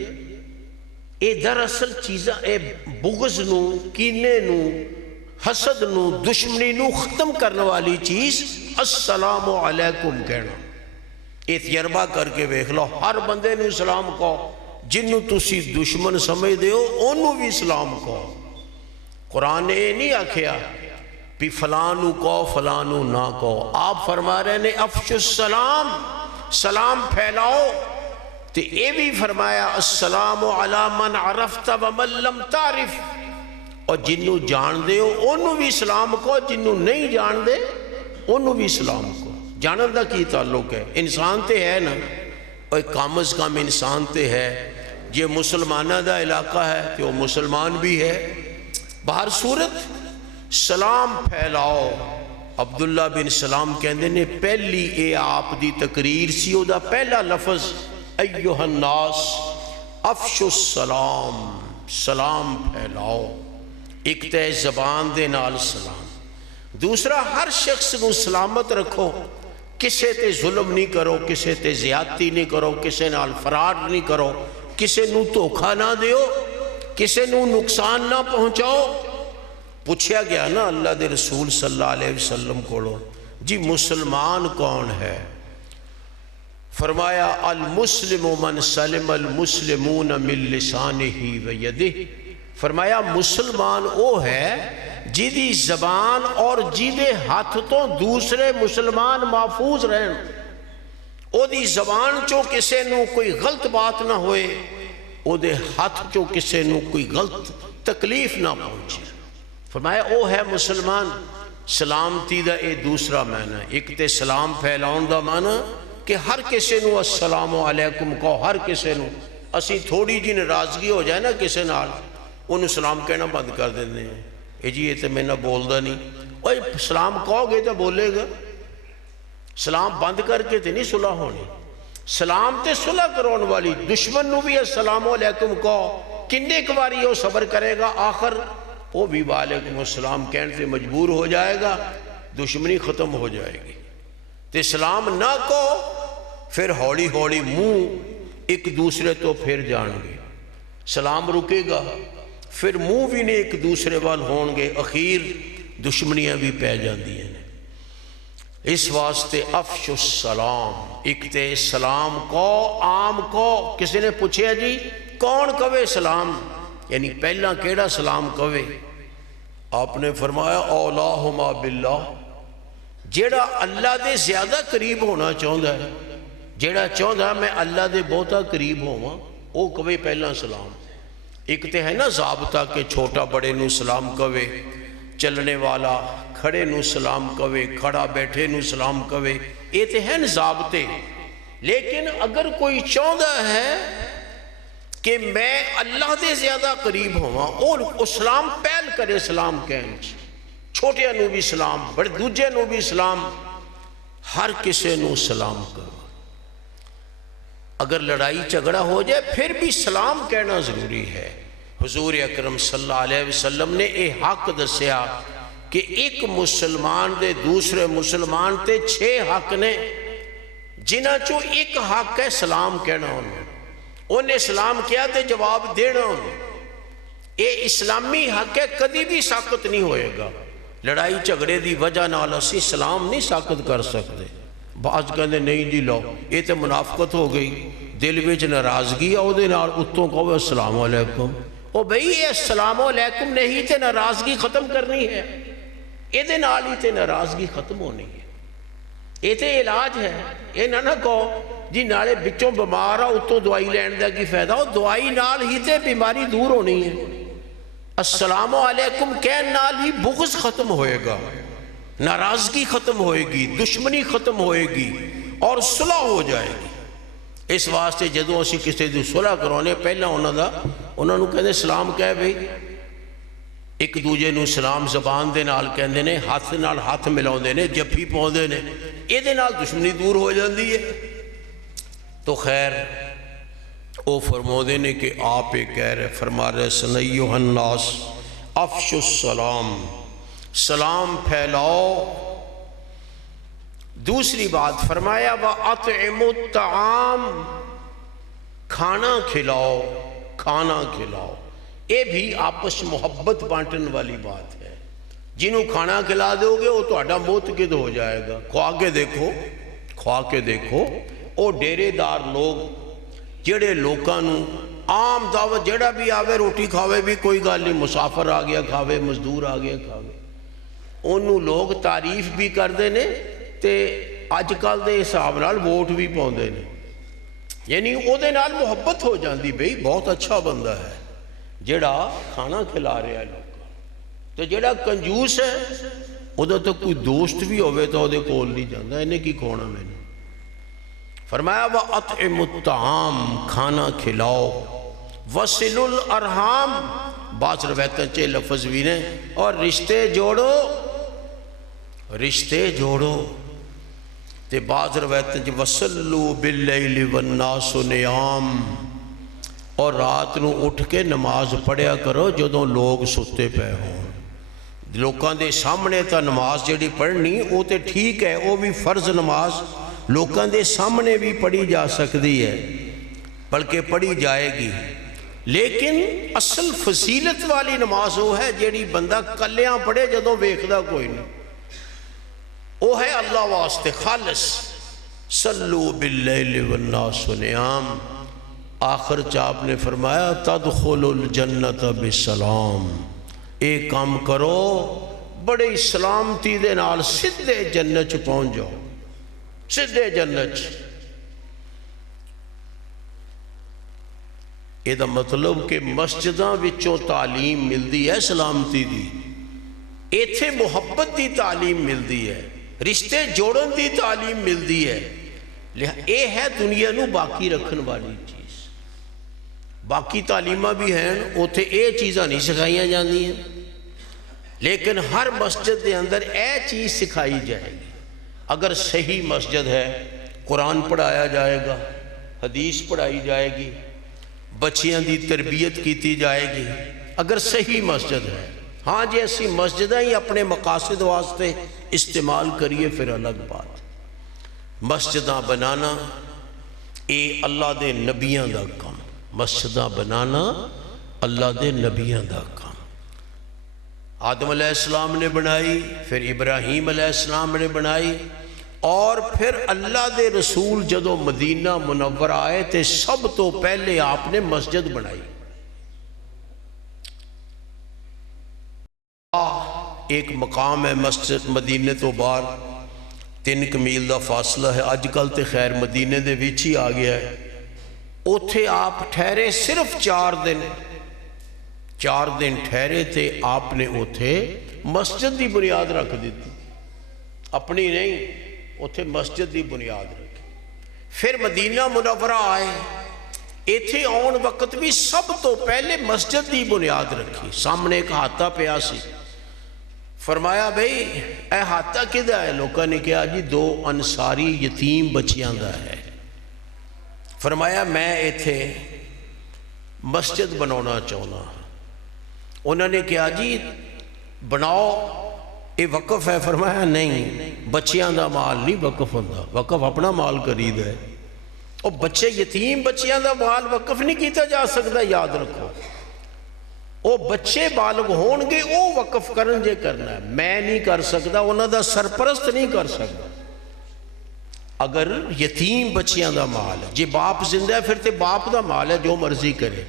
اے دراصل چیزاں اے بغض نو، کینے نو، حسد نو، دشمنی نو ختم کرنے والی چیز السلام علیکم کہنا، اے تجربہ کر کے ویکھ لو، ہر بندے نو سلام کہو، جنو تسی دشمن سمجھ دے ہو انہوں بھی سلام کہو۔ قرآن نے نہیں آکھیا بھی فلانو کہو فلانو نہ کہو، آپ فرما رہے نے افشو السلام، سلام پھیلاؤ، تو یہ بھی فرمایا السلام علی من عرفت ومن لم تعرف، اور جنو جان دے ہو انہوں بھی سلام کہو، جنو نہیں جان دے انہوں بھی سلام کہو۔ جانن دا کی تعلق ہے، انسان تے ہے نا، اور کم از کم انسان تے ہے، یہ مسلمانہ دا علاقہ ہے تو وہ مسلمان بھی ہے، بہر صورت سلام پھیلاؤ۔ عبداللہ بن سلام کہندے نے پہلی اے آپ دی تقریر سی، او دا پہلا لفظ ایوہ الناس افشو السلام، سلام پھیلاؤ، ایک تے زبان دے نال سلام، دوسرا ہر شخص کو سلامت رکھو، کسے تے ظلم نہیں کرو، کسے تے زیادتی نہیں کرو، کسے نال فراڈ نہیں کرو، کسے نو دھوکھا نہ دیو، کسے نو نقصان نہ پہنچاؤ۔ پوچھا گیا نا اللہ دے رسول صلی اللہ علیہ وسلم کو جی مسلمان کون ہے؟ فرمایا المسلم من سلم المسلمون من لسانہ و یدہ، فرمایا مسلمان وہ ہے جیدی زبان اور جیدے ہاتھ تو دوسرے مسلمان محفوظ رہن، او دی زبان چو کسے نو کوئی غلط بات نہ ہوئے، او دے ہاتھ چو کسے نو کوئی غلط تکلیف نہ پہنچے۔ فرمایا او ہے مسلمان۔ سلامتی دا اے دوسرا معنی، ایک تے سلام پھیلاؤں دا معنی کہ ہر کسے نو السلام علیکم کہو، ہر کسے نو، اسی تھوڑی جی ناراضگی ہو جائے نا کسے نال انہوں سلام کہنا بند کر دینے ہیں، اے جی یہ تے میں نہ بول دا نہیں، اوہ سلام کہو گے تو بولے گا، سلام بند کر کے تے نہیں صلح ہونی، سلام تے صلح کرون والی، دشمن نو بھی السلام علیکم کہو، کنے ایک باری وہ صبر کرے گا، آخر وہ بھی وعلیکم السلام کہنے سے مجبور ہو جائے گا، دشمنی ختم ہو جائے گی۔ تو سلام نہ کو پھر ہولی ہولی منہ ایک دوسرے تو پھر جان گے، سلام رکے گا پھر منہ بھی نہیں ایک دوسرے وال ہون گے، اخیر دشمنیاں بھی پہ جاندی ہیں۔ اس واسطے افشو السلام، ایک تے سلام کو عام کو کسی نے پوچھے جی کون کوے سلام، یعنی پہلا کیڑا سلام کوے؟ آپ نے فرمایا اولاہما باللہ، جیڑا اللہ دے زیادہ قریب ہونا چاہتا ہے، جیڑا چاہتا ہے میں اللہ دے بہتا قریب ہوا، وہ کوے پہلا سلام۔ ایک تے ہے نا ضابطہ کہ چھوٹا بڑے نو سلام کوے، چلنے والا کھڑے نو سلام کوے، کھڑا بیٹھے نو سلام کوے، یہ تے ہیں ضابطے۔ لیکن اگر کوئی چاہتا ہے کہ میں اللہ دے زیادہ قریب ہوا، اور سلام پہل کرے سلام کہنے، چھوٹے نو بھی سلام، بڑے دوجے نو بھی سلام، ہر کسے نو سلام کرو۔ اگر لڑائی جھگڑا ہو جائے پھر بھی سلام کہنا ضروری ہے۔ حضور اکرم صلی اللہ علیہ وسلم نے یہ حق دسیا کہ ایک مسلمان دے دوسرے مسلمان تے 6 حق نے، جنہ چو ایک حق ہے سلام کہنا انہیں سلام کیا تے جواب دینا انہیں، یہ اسلامی حق ہے، کدی بھی ساقط نہیں ہوئے گا۔ لڑائی جھگڑے دی وجہ نال اسی سلام نہیں ساقط کر سکتے۔ بعض کہندے نہیں جی لو یہ تے منافقت ہو گئی، دل وچ ناراضگی آؤ دے نال اتوں کہو السلام علیکم، او بھئی یہ السلام علیکم نہیں تے ناراضگی ختم کرنی ہے، یہ دے نال ہی تے ناراضگی ختم ہونی ہے، یہ تے علاج ہے۔ یہ نہ کہو جی نالے بچوں بیمار آ اتوں دوائی لین دا کی فائدہ، وہ دوائی نال ہی تے بیماری دور ہونی ہے۔ السلام علیکم کہن نال ہی بغض ختم ہوئے گا، ناراضگی ختم ہوئے گی، دشمنی ختم ہوئے گی اور صلح ہو جائے گی۔ اس واسطے جدوں اسی کسی دی صلح کرانے پہلا انہوں نے کہنے سلام کہے بھئی، ایک دوجے نو سلام زبان دے نال کہندے نے، ہاتھ نال ہاتھ ملاؤں دے نے، جفی پاؤں دے نے، یہ دے نال دشمنی دور ہو جاندی ہے۔ تو خیر او فرمو دے نے کہ آپ کہہ رہے فرما رہے سنیوہ الناس افشو السلام، سلام پھیلاؤ۔ دوسری بات فرمایا وَأَطْعِمُوا الطَّعَامَ، کھانا کھلاؤ، کھانا کھلاؤ۔ یہ بھی آپس محبت بانٹن والی بات ہے۔ جنہوں کھانا کھلا دو گے وہ تو اڈا موتقد ہو جائے گا۔ کھوا کے دیکھو او ڈیرے دار لوگ جڑے لوکاں نو عام دعوت جڑا بھی آوے روٹی کھاوے بھی کوئی گل نہیں، مسافر آ گیا کھاوے، مزدور آ گیا کھاوے، انہوں لوگ تعریف بھی کردے نے تے اج کل دے حساب نال ووٹ بھی پاؤندے نے، یعنی او دے نال محبت ہو جاندی بھئی بہت اچھا بندہ ہے جڑا کھانا کھلا رہا ہے لوگوں، تو جڑا کنجوس ہے ادھر تو کوئی دوست بھی ہوئے تو ادھے کول نہیں جاندہ، انہیں کی کھونا میں نے فرمایا وَأَطْعِمُوا الطَّعَامَ، کھانا کھلاؤ، وَصِلُوا الْأَرْحَامَ، بعض روایتیں چے لفظ بھی نے، اور رشتے جوڑو، رشتے جوڑو، تے بعض روایتیں چے وَصَلُّوا بِاللَّيْلِ وَالنَّاسُ نِيَامٌ، اور رات نو اٹھ کے نماز پڑھیا کرو جدوں لوگ ستے پہ ہوں۔ لوکاں دے سامنے تا نماز جڑی پڑھنی وہ تے ٹھیک ہے، وہ بھی فرض نماز لوکاں دے سامنے بھی پڑھی جا سکتی ہے، بلکہ پڑھی جائے گی، لیکن اصل فضیلت والی نماز وہ ہے جیڑی بندہ کلیاں پڑھے جدوں ویکھدا کوئی نہیں، وہ ہے اللہ واسطے خالص۔ صلو باللیل والناس نیام، آخر چاپ نے فرمایا تدخل الجنت بسلام، ایک کام کرو بڑے سلامتی دے نال سدھے جنت پہنچ جاؤ، سدھے جنت۔ یہ دا مطلب کہ مسجداں وچوں تعلیم ملدی ہے سلامتی دی، ایتھے محبت دی تعلیم ملدی ہے، رشتے جوڑن دی تعلیم ملدی ہے، اے ہے دنیا نو باقی رکھن والی چیز۔ باقی تعلیمہ بھی ہیں اوتھے اے چیزاں نہیں سکھائیاں جاندی ہیں، لیکن ہر مسجد دے اندر اے چیز سکھائی جائے گی۔ اگر صحیح مسجد ہے قرآن پڑھایا جائے گا، حدیث پڑھائی جائے گی، بچیاں دی تربیت کیتی جائے گی، اگر صحیح مسجد ہے۔ ہاں جی ایسی مسجدیں ہی اپنے مقاصد واسطے استعمال کریے پھر الگ بات. مسجداں بنانا اے اللہ دے نبیاں دا کام. مسجداں بنانا اللہ دے نبیاں دا کام. آدم علیہ السلام نے بنائی، پھر ابراہیم علیہ السلام نے بنائی، اور پھر اللہ دے رسول جدو مدینہ منور آئے تے سب تو پہلے آپ نے مسجد بنائی. ایک مقام ہے مسجد مدینے تو باہر 3 میل دا فاصلہ ہے. اج کل تے خیر مدینے دے وچ ہی آ گیا ہے. اوتھے آپ ٹھہرے صرف 4 دن. 4 دن ٹھہرے تے آپ نے اوتھے مسجد دی بنیاد رکھ دیتی، اپنی نہیں، اوتھے مسجد دی بنیاد رکھی. پھر مدینہ منورہ آئے، ایتھے آن وقت بھی سب تو پہلے مسجد دی بنیاد رکھی. سامنے ایک ہاتھا پیا سی. فرمایا بھئی اے ہاتھا کدھا ہے؟ لوگوں نے کہا جی 2 انصاری یتیم بچیاں دا ہے. فرمایا میں ایتھے مسجد بنانا چاہنا. انہوں نے کہا جی بناؤ، یہ وقف ہے. فرمایا نہیں، بچیاں دا مال نہیں وقف ہوندہ، وقف اپنا مال کرید ہے. اور بچے یتیم بچیاں دا مال وقف نہیں کیتا جا سکتا، یاد رکھو. وہ بچے بالغ ہون گے وہ وقف کرن جے کرنا ہے. میں نہیں کر سکتا، انہاں دا سرپرست نہیں کر سکتا. اگر یتیم بچیاں دا مال ہے، جے باپ زندہ ہے پھر تے باپ دا مال ہے، جو مرضی کرے.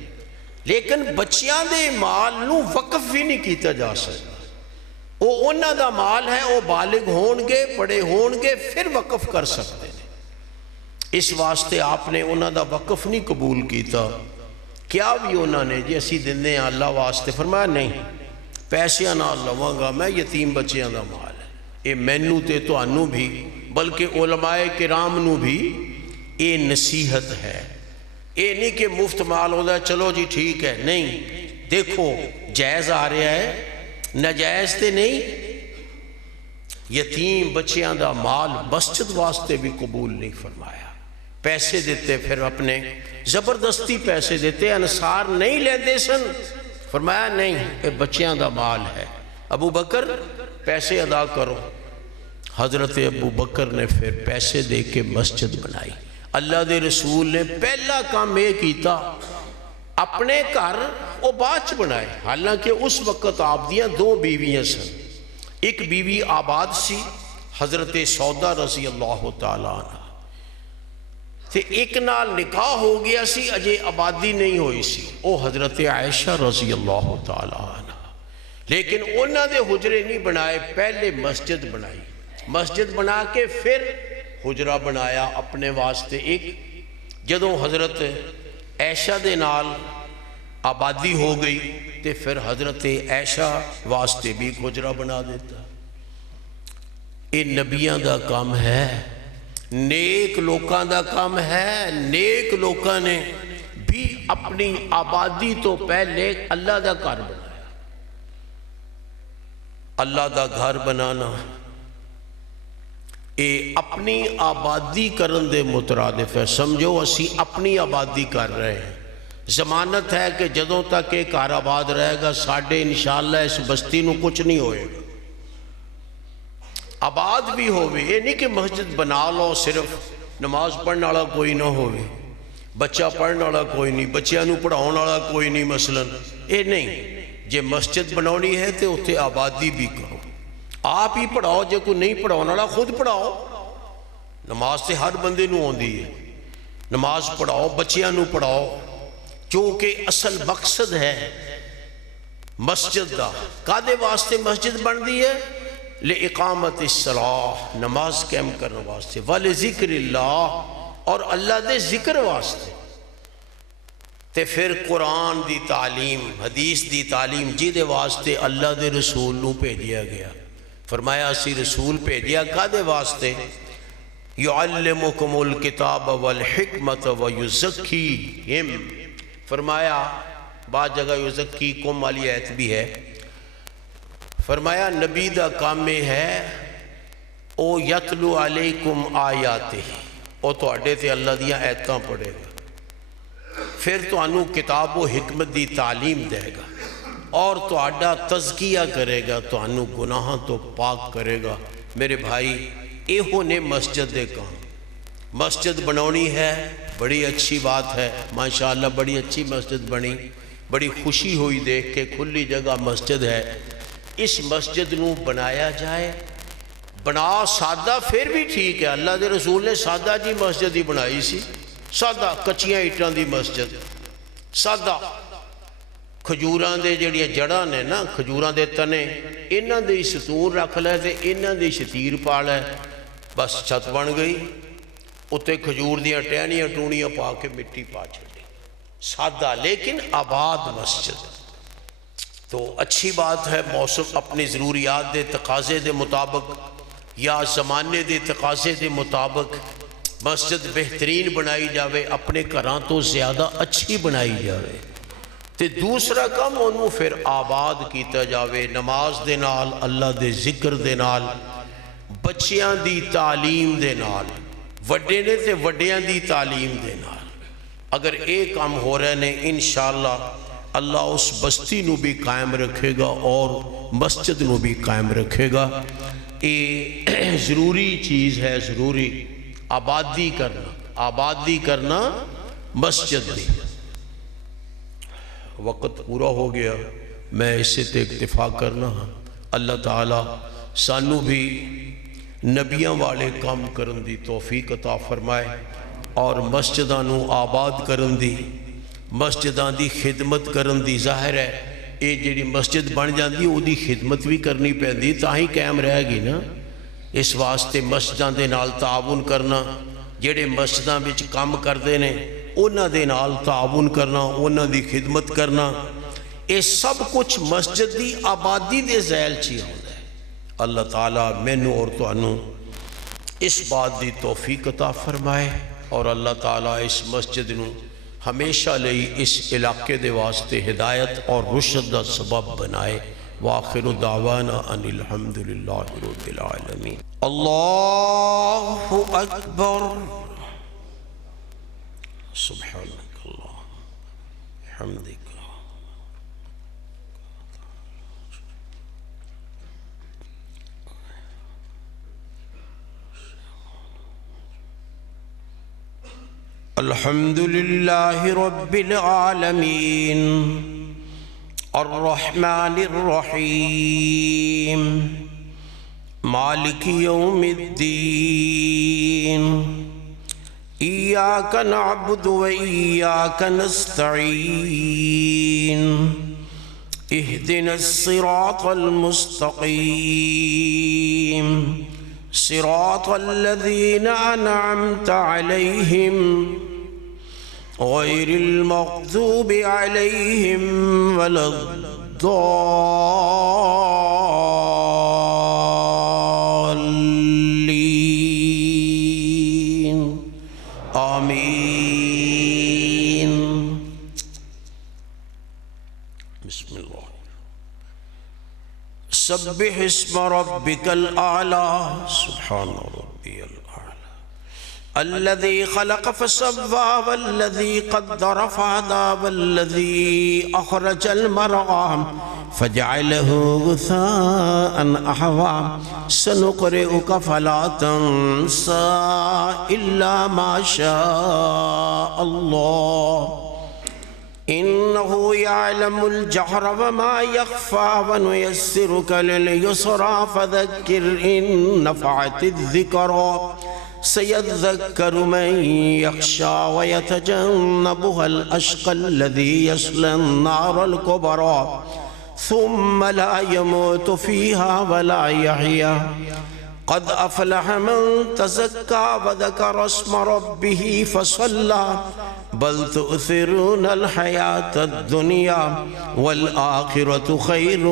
لیکن بچیاں دے مال نو وقف بھی نہیں کیتا جا سکتا. وہ انہاں دا مال ہے، وہ بالغ ہون گے، بڑے ہون گے، پھر وقف کر سکتے ہیں. اس واسطے آپ نے انہاں دا وقف نہیں قبول کیتا. کیا بھی انہوں نے جی اسی دندے ہیں اللہ واسطے. فرمایا نہیں، پیسیاں نہ لواں گا میں، یتیم بچیاں دا مال ہے. یہ مینوں تے تانوں بھی بلکہ علماء کرام نو بھی یہ نصیحت ہے. یہ نہیں کہ مفت مال ہوتا ہے چلو جی ٹھیک ہے. نہیں، دیکھو جائز آ رہا ہے، ناجائز تے نہیں. یتیم بچیاں دا مال مسجد واسطے بھی قبول نہیں فرمایا. پیسے دیتے، پھر اپنے زبردستی پیسے دیتے. انصار نہیں لیتے سن. فرمایا نہیں، یہ بچیاں دا مال ہے. ابو بکر پیسے ادا کرو. حضرت ابو بکر نے پھر پیسے دے کے مسجد بنائی. اللہ دے رسول نے پہلا کام یہ کیتا، اپنے گھر وہ بعد بنائے. حالانکہ اس وقت آپ دیاں 2 بیویاں سن. ایک بیوی آباد سی، حضرت سودا رضی اللہ تعالیٰ عنہ، تے ایک نال نکاح ہو گیا سی، اجے آبادی نہیں ہوئی سی، وہ حضرت عائشہ رضی اللہ تعالیٰ عنہ. لیکن انہوں نے حجرے نہیں بنائے، پہلے مسجد بنائی. مسجد بنا کے پھر حجرہ بنایا اپنے واسطے ایک. جدوں حضرت عائشہ دے نال آبادی ہو گئی تے پھر حضرت عائشہ واسطے بھی ایک حجرہ بنا دیتا. یہ نبیاں دا کام ہے، نیک لوکاں دا کام ہے. نیک لوکاں نے بھی اپنی آبادی تو پہلے اللہ دا گھر بنایا. اللہ دا گھر بنانا اے اپنی آبادی کرن دے مترادف ہے. سمجھو اسی اپنی آبادی کر رہے ہیں. ضمانت ہے کہ جدوں تک ایک گھر آباد رہے گا ساڈے انشاءاللہ اس بستی نو کچھ نہیں ہوئے گا. آباد بھی ہوئے. یہ نہیں کہ مسجد بنا لو صرف نماز پڑھنے والا کوئی نہ ہوئے، بچہ پڑھنے والا کوئی نہیں، بچیاں نو پڑھاؤن والا کوئی نہیں مثلا. یہ نہیں، جے مسجد بناونی ہے تو اتنے آبادی بھی کرو. آپ ہی پڑھاؤ، جے کوئی نہیں پڑھاؤن والا خود پڑھاؤ. نماز سے ہر بندے نو آندی ہے. نماز پڑھاؤ، بچیاں نو پڑھاؤ، چونکہ اصل مقصد ہے مسجد دا. کادے واسطے مسجد بن دی ہے؟ لِإِقَامَةِ الصَّلَاةِ، نماز قائم کرنے واسطے، وَلِذِكْرِ اللَّهِ، اور اللہ دے ذکر واسطے. تے پھر قرآن دی تعلیم، حدیث دی تعلیم، جی دے واسطے اللہ دے رسول نو بھیجیا گیا. فرمایا اسی رسول بھیجیا کادے واسطے؟ يُعَلِّمُكُمُ الْكِتَابَ وَالْحِكْمَةَ وَيُزَكِّيكُمْ. فرمایا بعض جگہ یزکیکم والی آیت بھی ہے. فرمایا نبی دا کام میں ہے او یتلو علیکم آیاتہ، او تو اڈے تے اللہ دیا آیتاں پڑھے گا، پھر تو انو کتاب و حکمت دی تعلیم دے گا. اور تہاڈا تزکیہ کرے گا، تہانوں گناہاں تو پاک کرے گا۔ میرے بھائی ایہو نے مسجد دے کام، مسجد بنونی ہے، بڑی اچھی بات ہے، ماشاءاللہ بڑی اچھی مسجد بنی، بڑی خوشی ہوئی دیکھ کے، کھلی جگہ مسجد ہے۔ اس مسجد نو بنایا جائے، بنا سادہ پھر بھی ٹھیک ہے، اللہ دے رسول نے سادہ جی مسجد ہی بنائی سی، سادہ کچیاں اٹھاں دی مسجد، سادہ کھجوران دے جڑیاں جڑاں نے نا، کھجوران دے تنے، انہاں دے ستون رکھ لے تے انہاں دے شتیر پا لے، بس چھت بن گئی، اتے کھجور دیاں ٹہنیاں ٹونیاں پا کے مٹی پا چھڑی، سادہ لیکن آباد مسجد۔ تو اچھی بات ہے، موسم اپنی ضروریات دے تقاضے دے مطابق یا زمانے دے تقاضے دے مطابق مسجد بہترین بنائی جاوے، اپنے گھراں تو زیادہ اچھی بنائی جاوے، تے دوسرا کم انہوں پھر آباد کیتا جاوے، نماز دے نال، اللہ دے ذکر دے نال، بچیاں دی تعلیم دے نال، وڈے نے تے وڈیاں دی تعلیم دے نال۔ اگر ایک کام ہو رہے نے انشاءاللہ اللہ اس بستی نو بھی قائم رکھے گا اور مسجد نو بھی قائم رکھے گا۔ یہ ضروری چیز ہے، ضروری آبادی کرنا مسجد دی۔ وقت پورا ہو گیا، میں اس سے تے اکتفا کرنا ہاں۔ اللہ تعالیٰ سانو بھی نبیاں والے کام کرن دی توفیق عطا فرمائے اور مسجداں نو آباد کرن دی، مسجداں دی خدمت کرن دی۔ ظاہر ہے یہ جڑی مسجد بن جاندی او دی خدمت بھی کرنی پیندی تاہی قائم رہے گی نا۔ اس واسطے مسجداں دے نال تعاون کرنا، جڑے مسجداں وچ کام کردے نے انہاں دے نال تعاون کرنا، انہاں دی خدمت کرنا، یہ سب کچھ مسجد دی آبادی دے ذیل چی ہوندا ہے۔ اللہ تعالیٰ مینوں اور تانوں اس بات دی توفیق عطا فرمائے اور اللہ تعالیٰ اس مسجد نو ہمیشہ لئی اس علاقے دے واسطے ہدایت اور رشد دا سبب بنائے۔ وآخر دعوانا ان الحمدللہ رب العالمین۔ اللہ اکبر، سبحانک اللہ حمدک۔ الحمد للہ رب العالمین الرحمن الرحیم مالک یوم الدین ایاک نعبد و ایاک نستعین اہدنا الصراط المستقیم صراط الذین انعمت علیہم غیر المغضوب علیہم ولا الضالین آمین۔ بسم اللہ۔ سبح اسم ربک الاعلی، سبحان ربی الاعلی، الذي خلق فسوى والذي قدر فهدى والذي أخرج المرعى فجعله غثاء أحوى سنقرئك فلا تنسى إلا ما شاء الله إنه يعلم الجهر وما يخفى ونيسرك لليسرى فذكر إن نفعت الذكرى سيذكر من يخشى ويتجنبها الأشقى الذي يصلى النار الكبرى ثم لا يموت فيها ولا يحيا قد أفلح من تزكى وذكر اسم ربه فصلى بل تؤثرون الحياة الدنيا والآخرة خير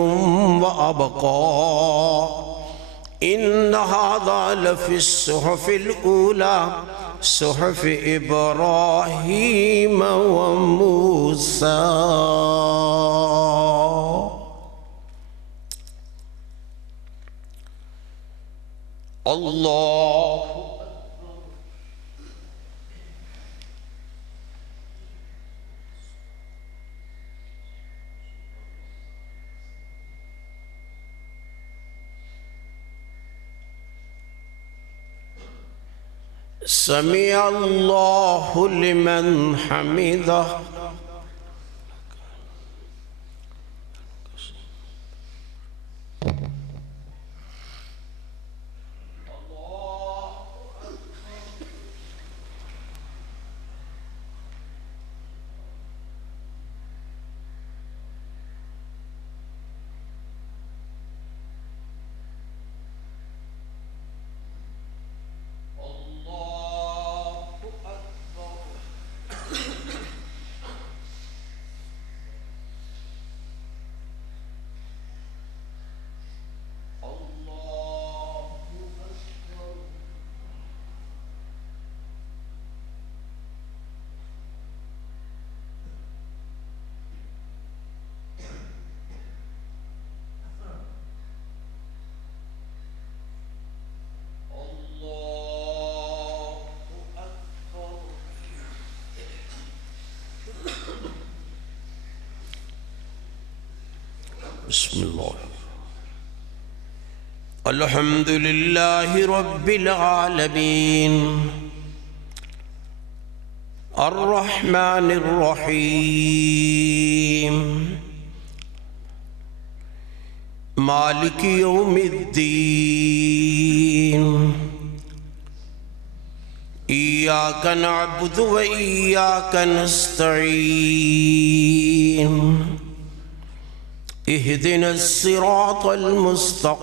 وأبقى إن هذا لفي الصحف الأولى صحف إبراهيم وموسى۔ اللہ سمع اللہ لمن حمدہ. بسم اللہ. الحمد للہ رب العالمین الرحمن الرحیم مالک یوم الدین. ایاک نعبد و ایاک نستعین. اهدنا الصراط المستقيم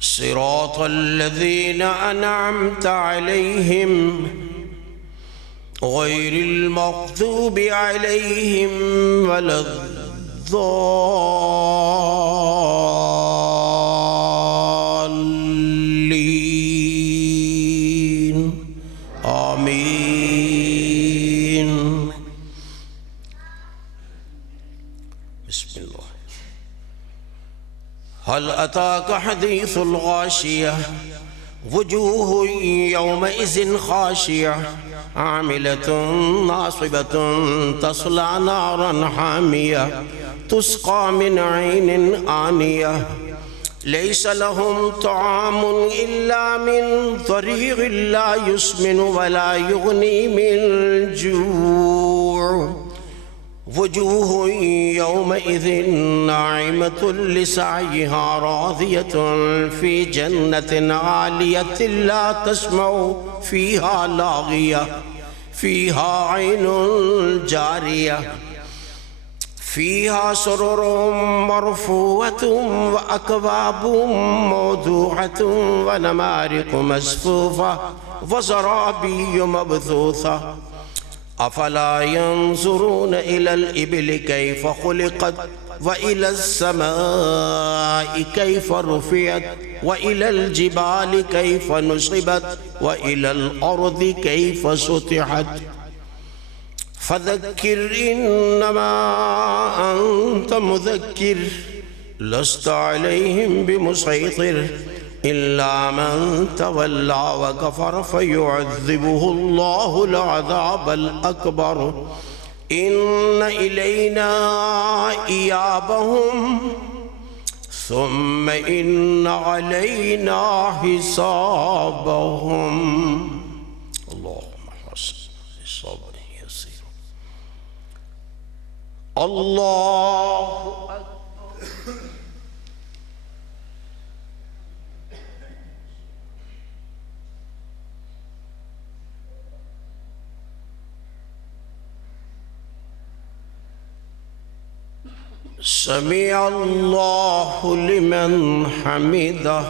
صراط الذين أنعمت عليهم غير المغضوب عليهم ولا الضالين. آمين. هل أتاك حديث الغاشية وجوه يومئذ خاشعة عاملة ناصبة تصلى نارا حامية تسقى من عين آنية ليس لهم طعام إلا من ضريع لا يسمن ولا يغني من جوع. وجوه يومئذ ناعمة لسعيها راضية في جنة عالية لا تسمع فيها لاغية فيها عين جارية فيها سرر مرفوعة وأكواب موضوعة ونمارق مصفوفة وزرابي مبثوثة. أفلا ينظرون إلى الإبل كيف خلقت وإلى السماء كيف رفعت وإلى الجبال كيف نصبت وإلى الأرض كيف سطحت. فذكر إنما أنت مذكر لست عليهم بمسيطر إلا من تولى وكفر فيعذبه الله العذاب الأكبر. إن إلينا إيابهم ثم إن علينا حسابهم. اللهم حسن الصبر يسير. الله سمع الله لمن حمده.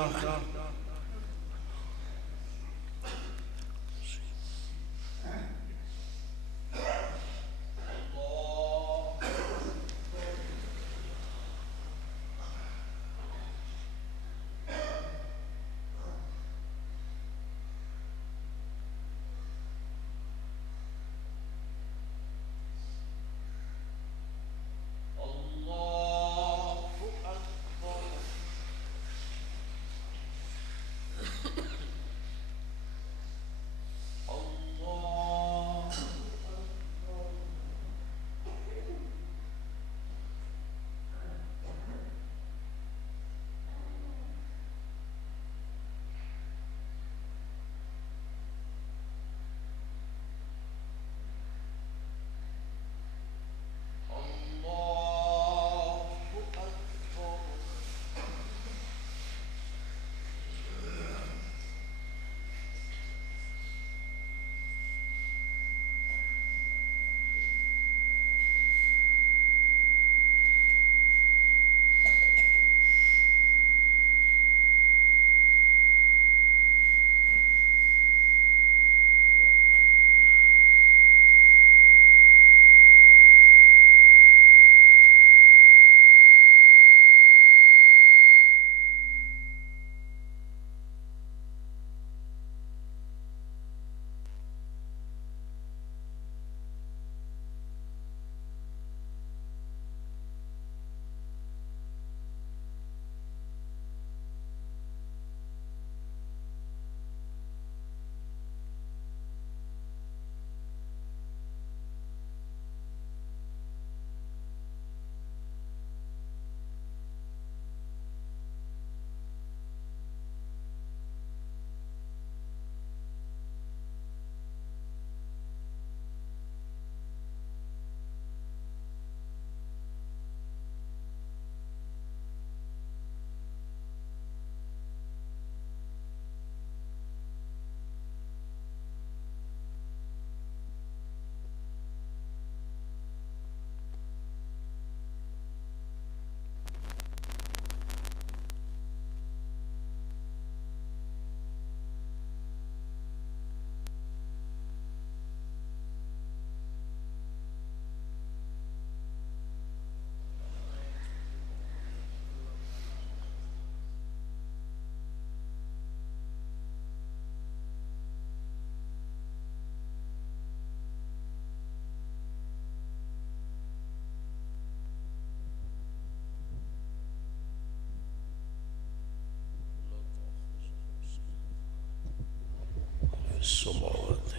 في السماوات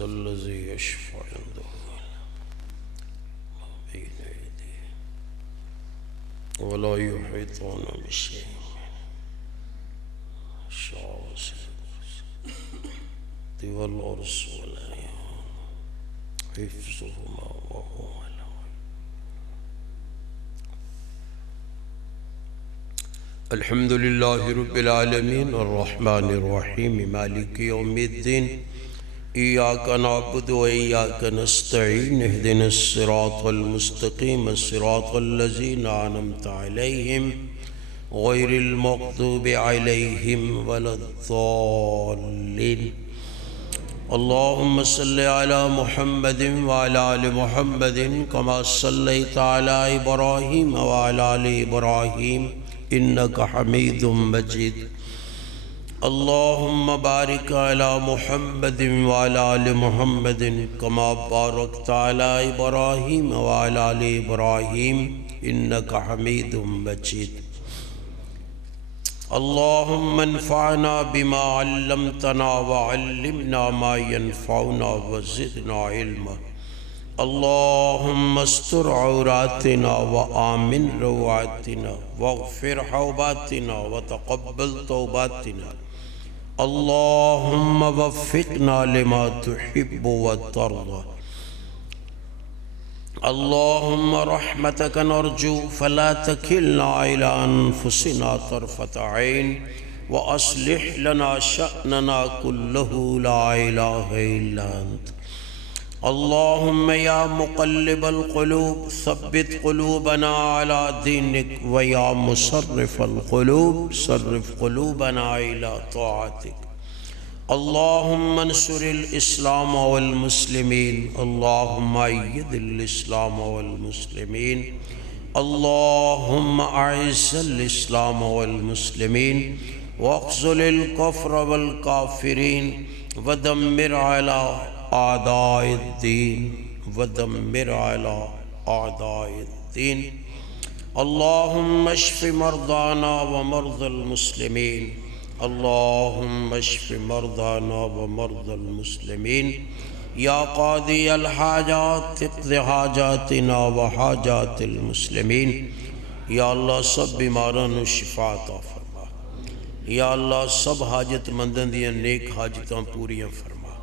الذي يشفع عنده بين أيديه ولا يحيطون بشيء والأرض ولا حفظهما وهو الحمد لله رب العالمين الرحمن الرحيم مالك يوم الدين إياك نعبد وإياك نستعين اهدنا الصراط المستقيم الصراط الذين أنعمت عليهم غير المغضوب عليهم ولا الضالين اللهم صل على محمد وعلى آل محمد كما صليت على إبراهيم وعلى آل إبراهيم إنك حميد مجيد اللهم بارك على محمد وعلى آل محمد كما باركت على إبراهيم وعلى آل إبراهيم إنك حميد مجيد اللهم انفعنا بما علمتنا وعلمنا ما ينفعنا وزدنا علما اللهم استر عوراتنا وآمن روعاتنا واغفر حوباتنا وتقبل توباتنا اللهم وفقنا لما تحب وترضى اللهم رحمتك نرجو فلا تكلنا إلى أنفسنا طرفة عين وأصلح لنا شأننا كله لا إله إلا أنت اللهم يا مقلب القلوب ثبت قلوبنا على دينك ويا مصرف القلوب صرف قلوبنا إلى طاعتك اللهم انصر الإسلام والمسلمين اللهم أيد الإسلام والمسلمين اللهم أعز الإسلام والمسلمين واخذل الكفر والكافرين ودمر على أعداء الدين ودمر على أعداء الدين اللهم اشف مرضانا ومرضى المسلمين اللهم اشف مرضانا ومرضى المسلمين يا قاضي الحاجات اقض حاجاتنا وحاجات المسلمين یا اللہ سب بیماران شفا عطا فرما یا اللہ سب حاجت مندن دیاں نیک حاجتاں پوریاں فرما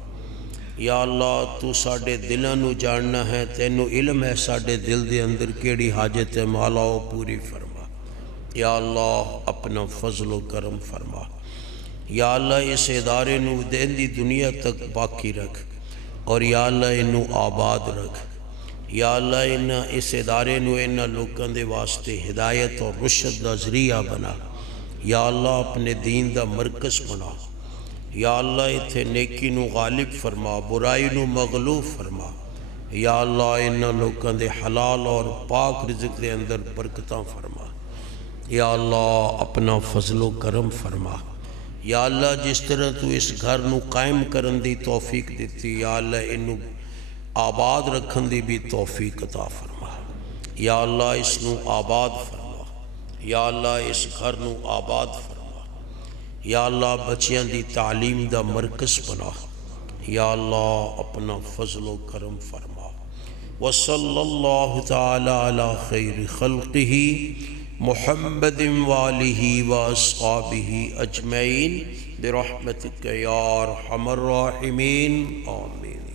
یا اللہ تو ساڑے دلوں نو جاننا ہے تینو علم ہے ساڑے دل دے اندر کیڑی حاجت ہے مولا وہ پوری فرما یا اللہ اپنا فضل و کرم فرما یا اللہ اس ادارے نو دین دی دنیا تک باقی رکھ اور یا اللہ انو آباد رکھ یا اللہ اس ادارے نو انہا لوکاں دے واسطے ہدایت اور رشد دا ذریعہ بنا یا اللہ اپنے دین دا مرکز بنا یا اللہ اتھے نیکی نو غالب فرما برائی نو مغلوب فرما یا اللہ انہا لوکاں دے حلال اور پاک رزق دے اندر برکتاں فرما یا اللہ اپنا فضل و کرم فرما یا اللہ جس طرح تو اس گھر نو قائم کرن دی توفیق دیتی یا اللہ انو آباد رکھن دی بھی توفیق عطا فرما یا اللہ اس نو آباد فرما یا اللہ اس گھر نو آباد فرما یا اللہ بچیاں دی تعلیم دا مرکز بنا یا اللہ اپنا فضل و کرم فرما وصلی اللہ تعالی علی خیر خلقہ محمد وآلہ واصحابہ اجمعین برحمتک یا ارحم الراحمین آمین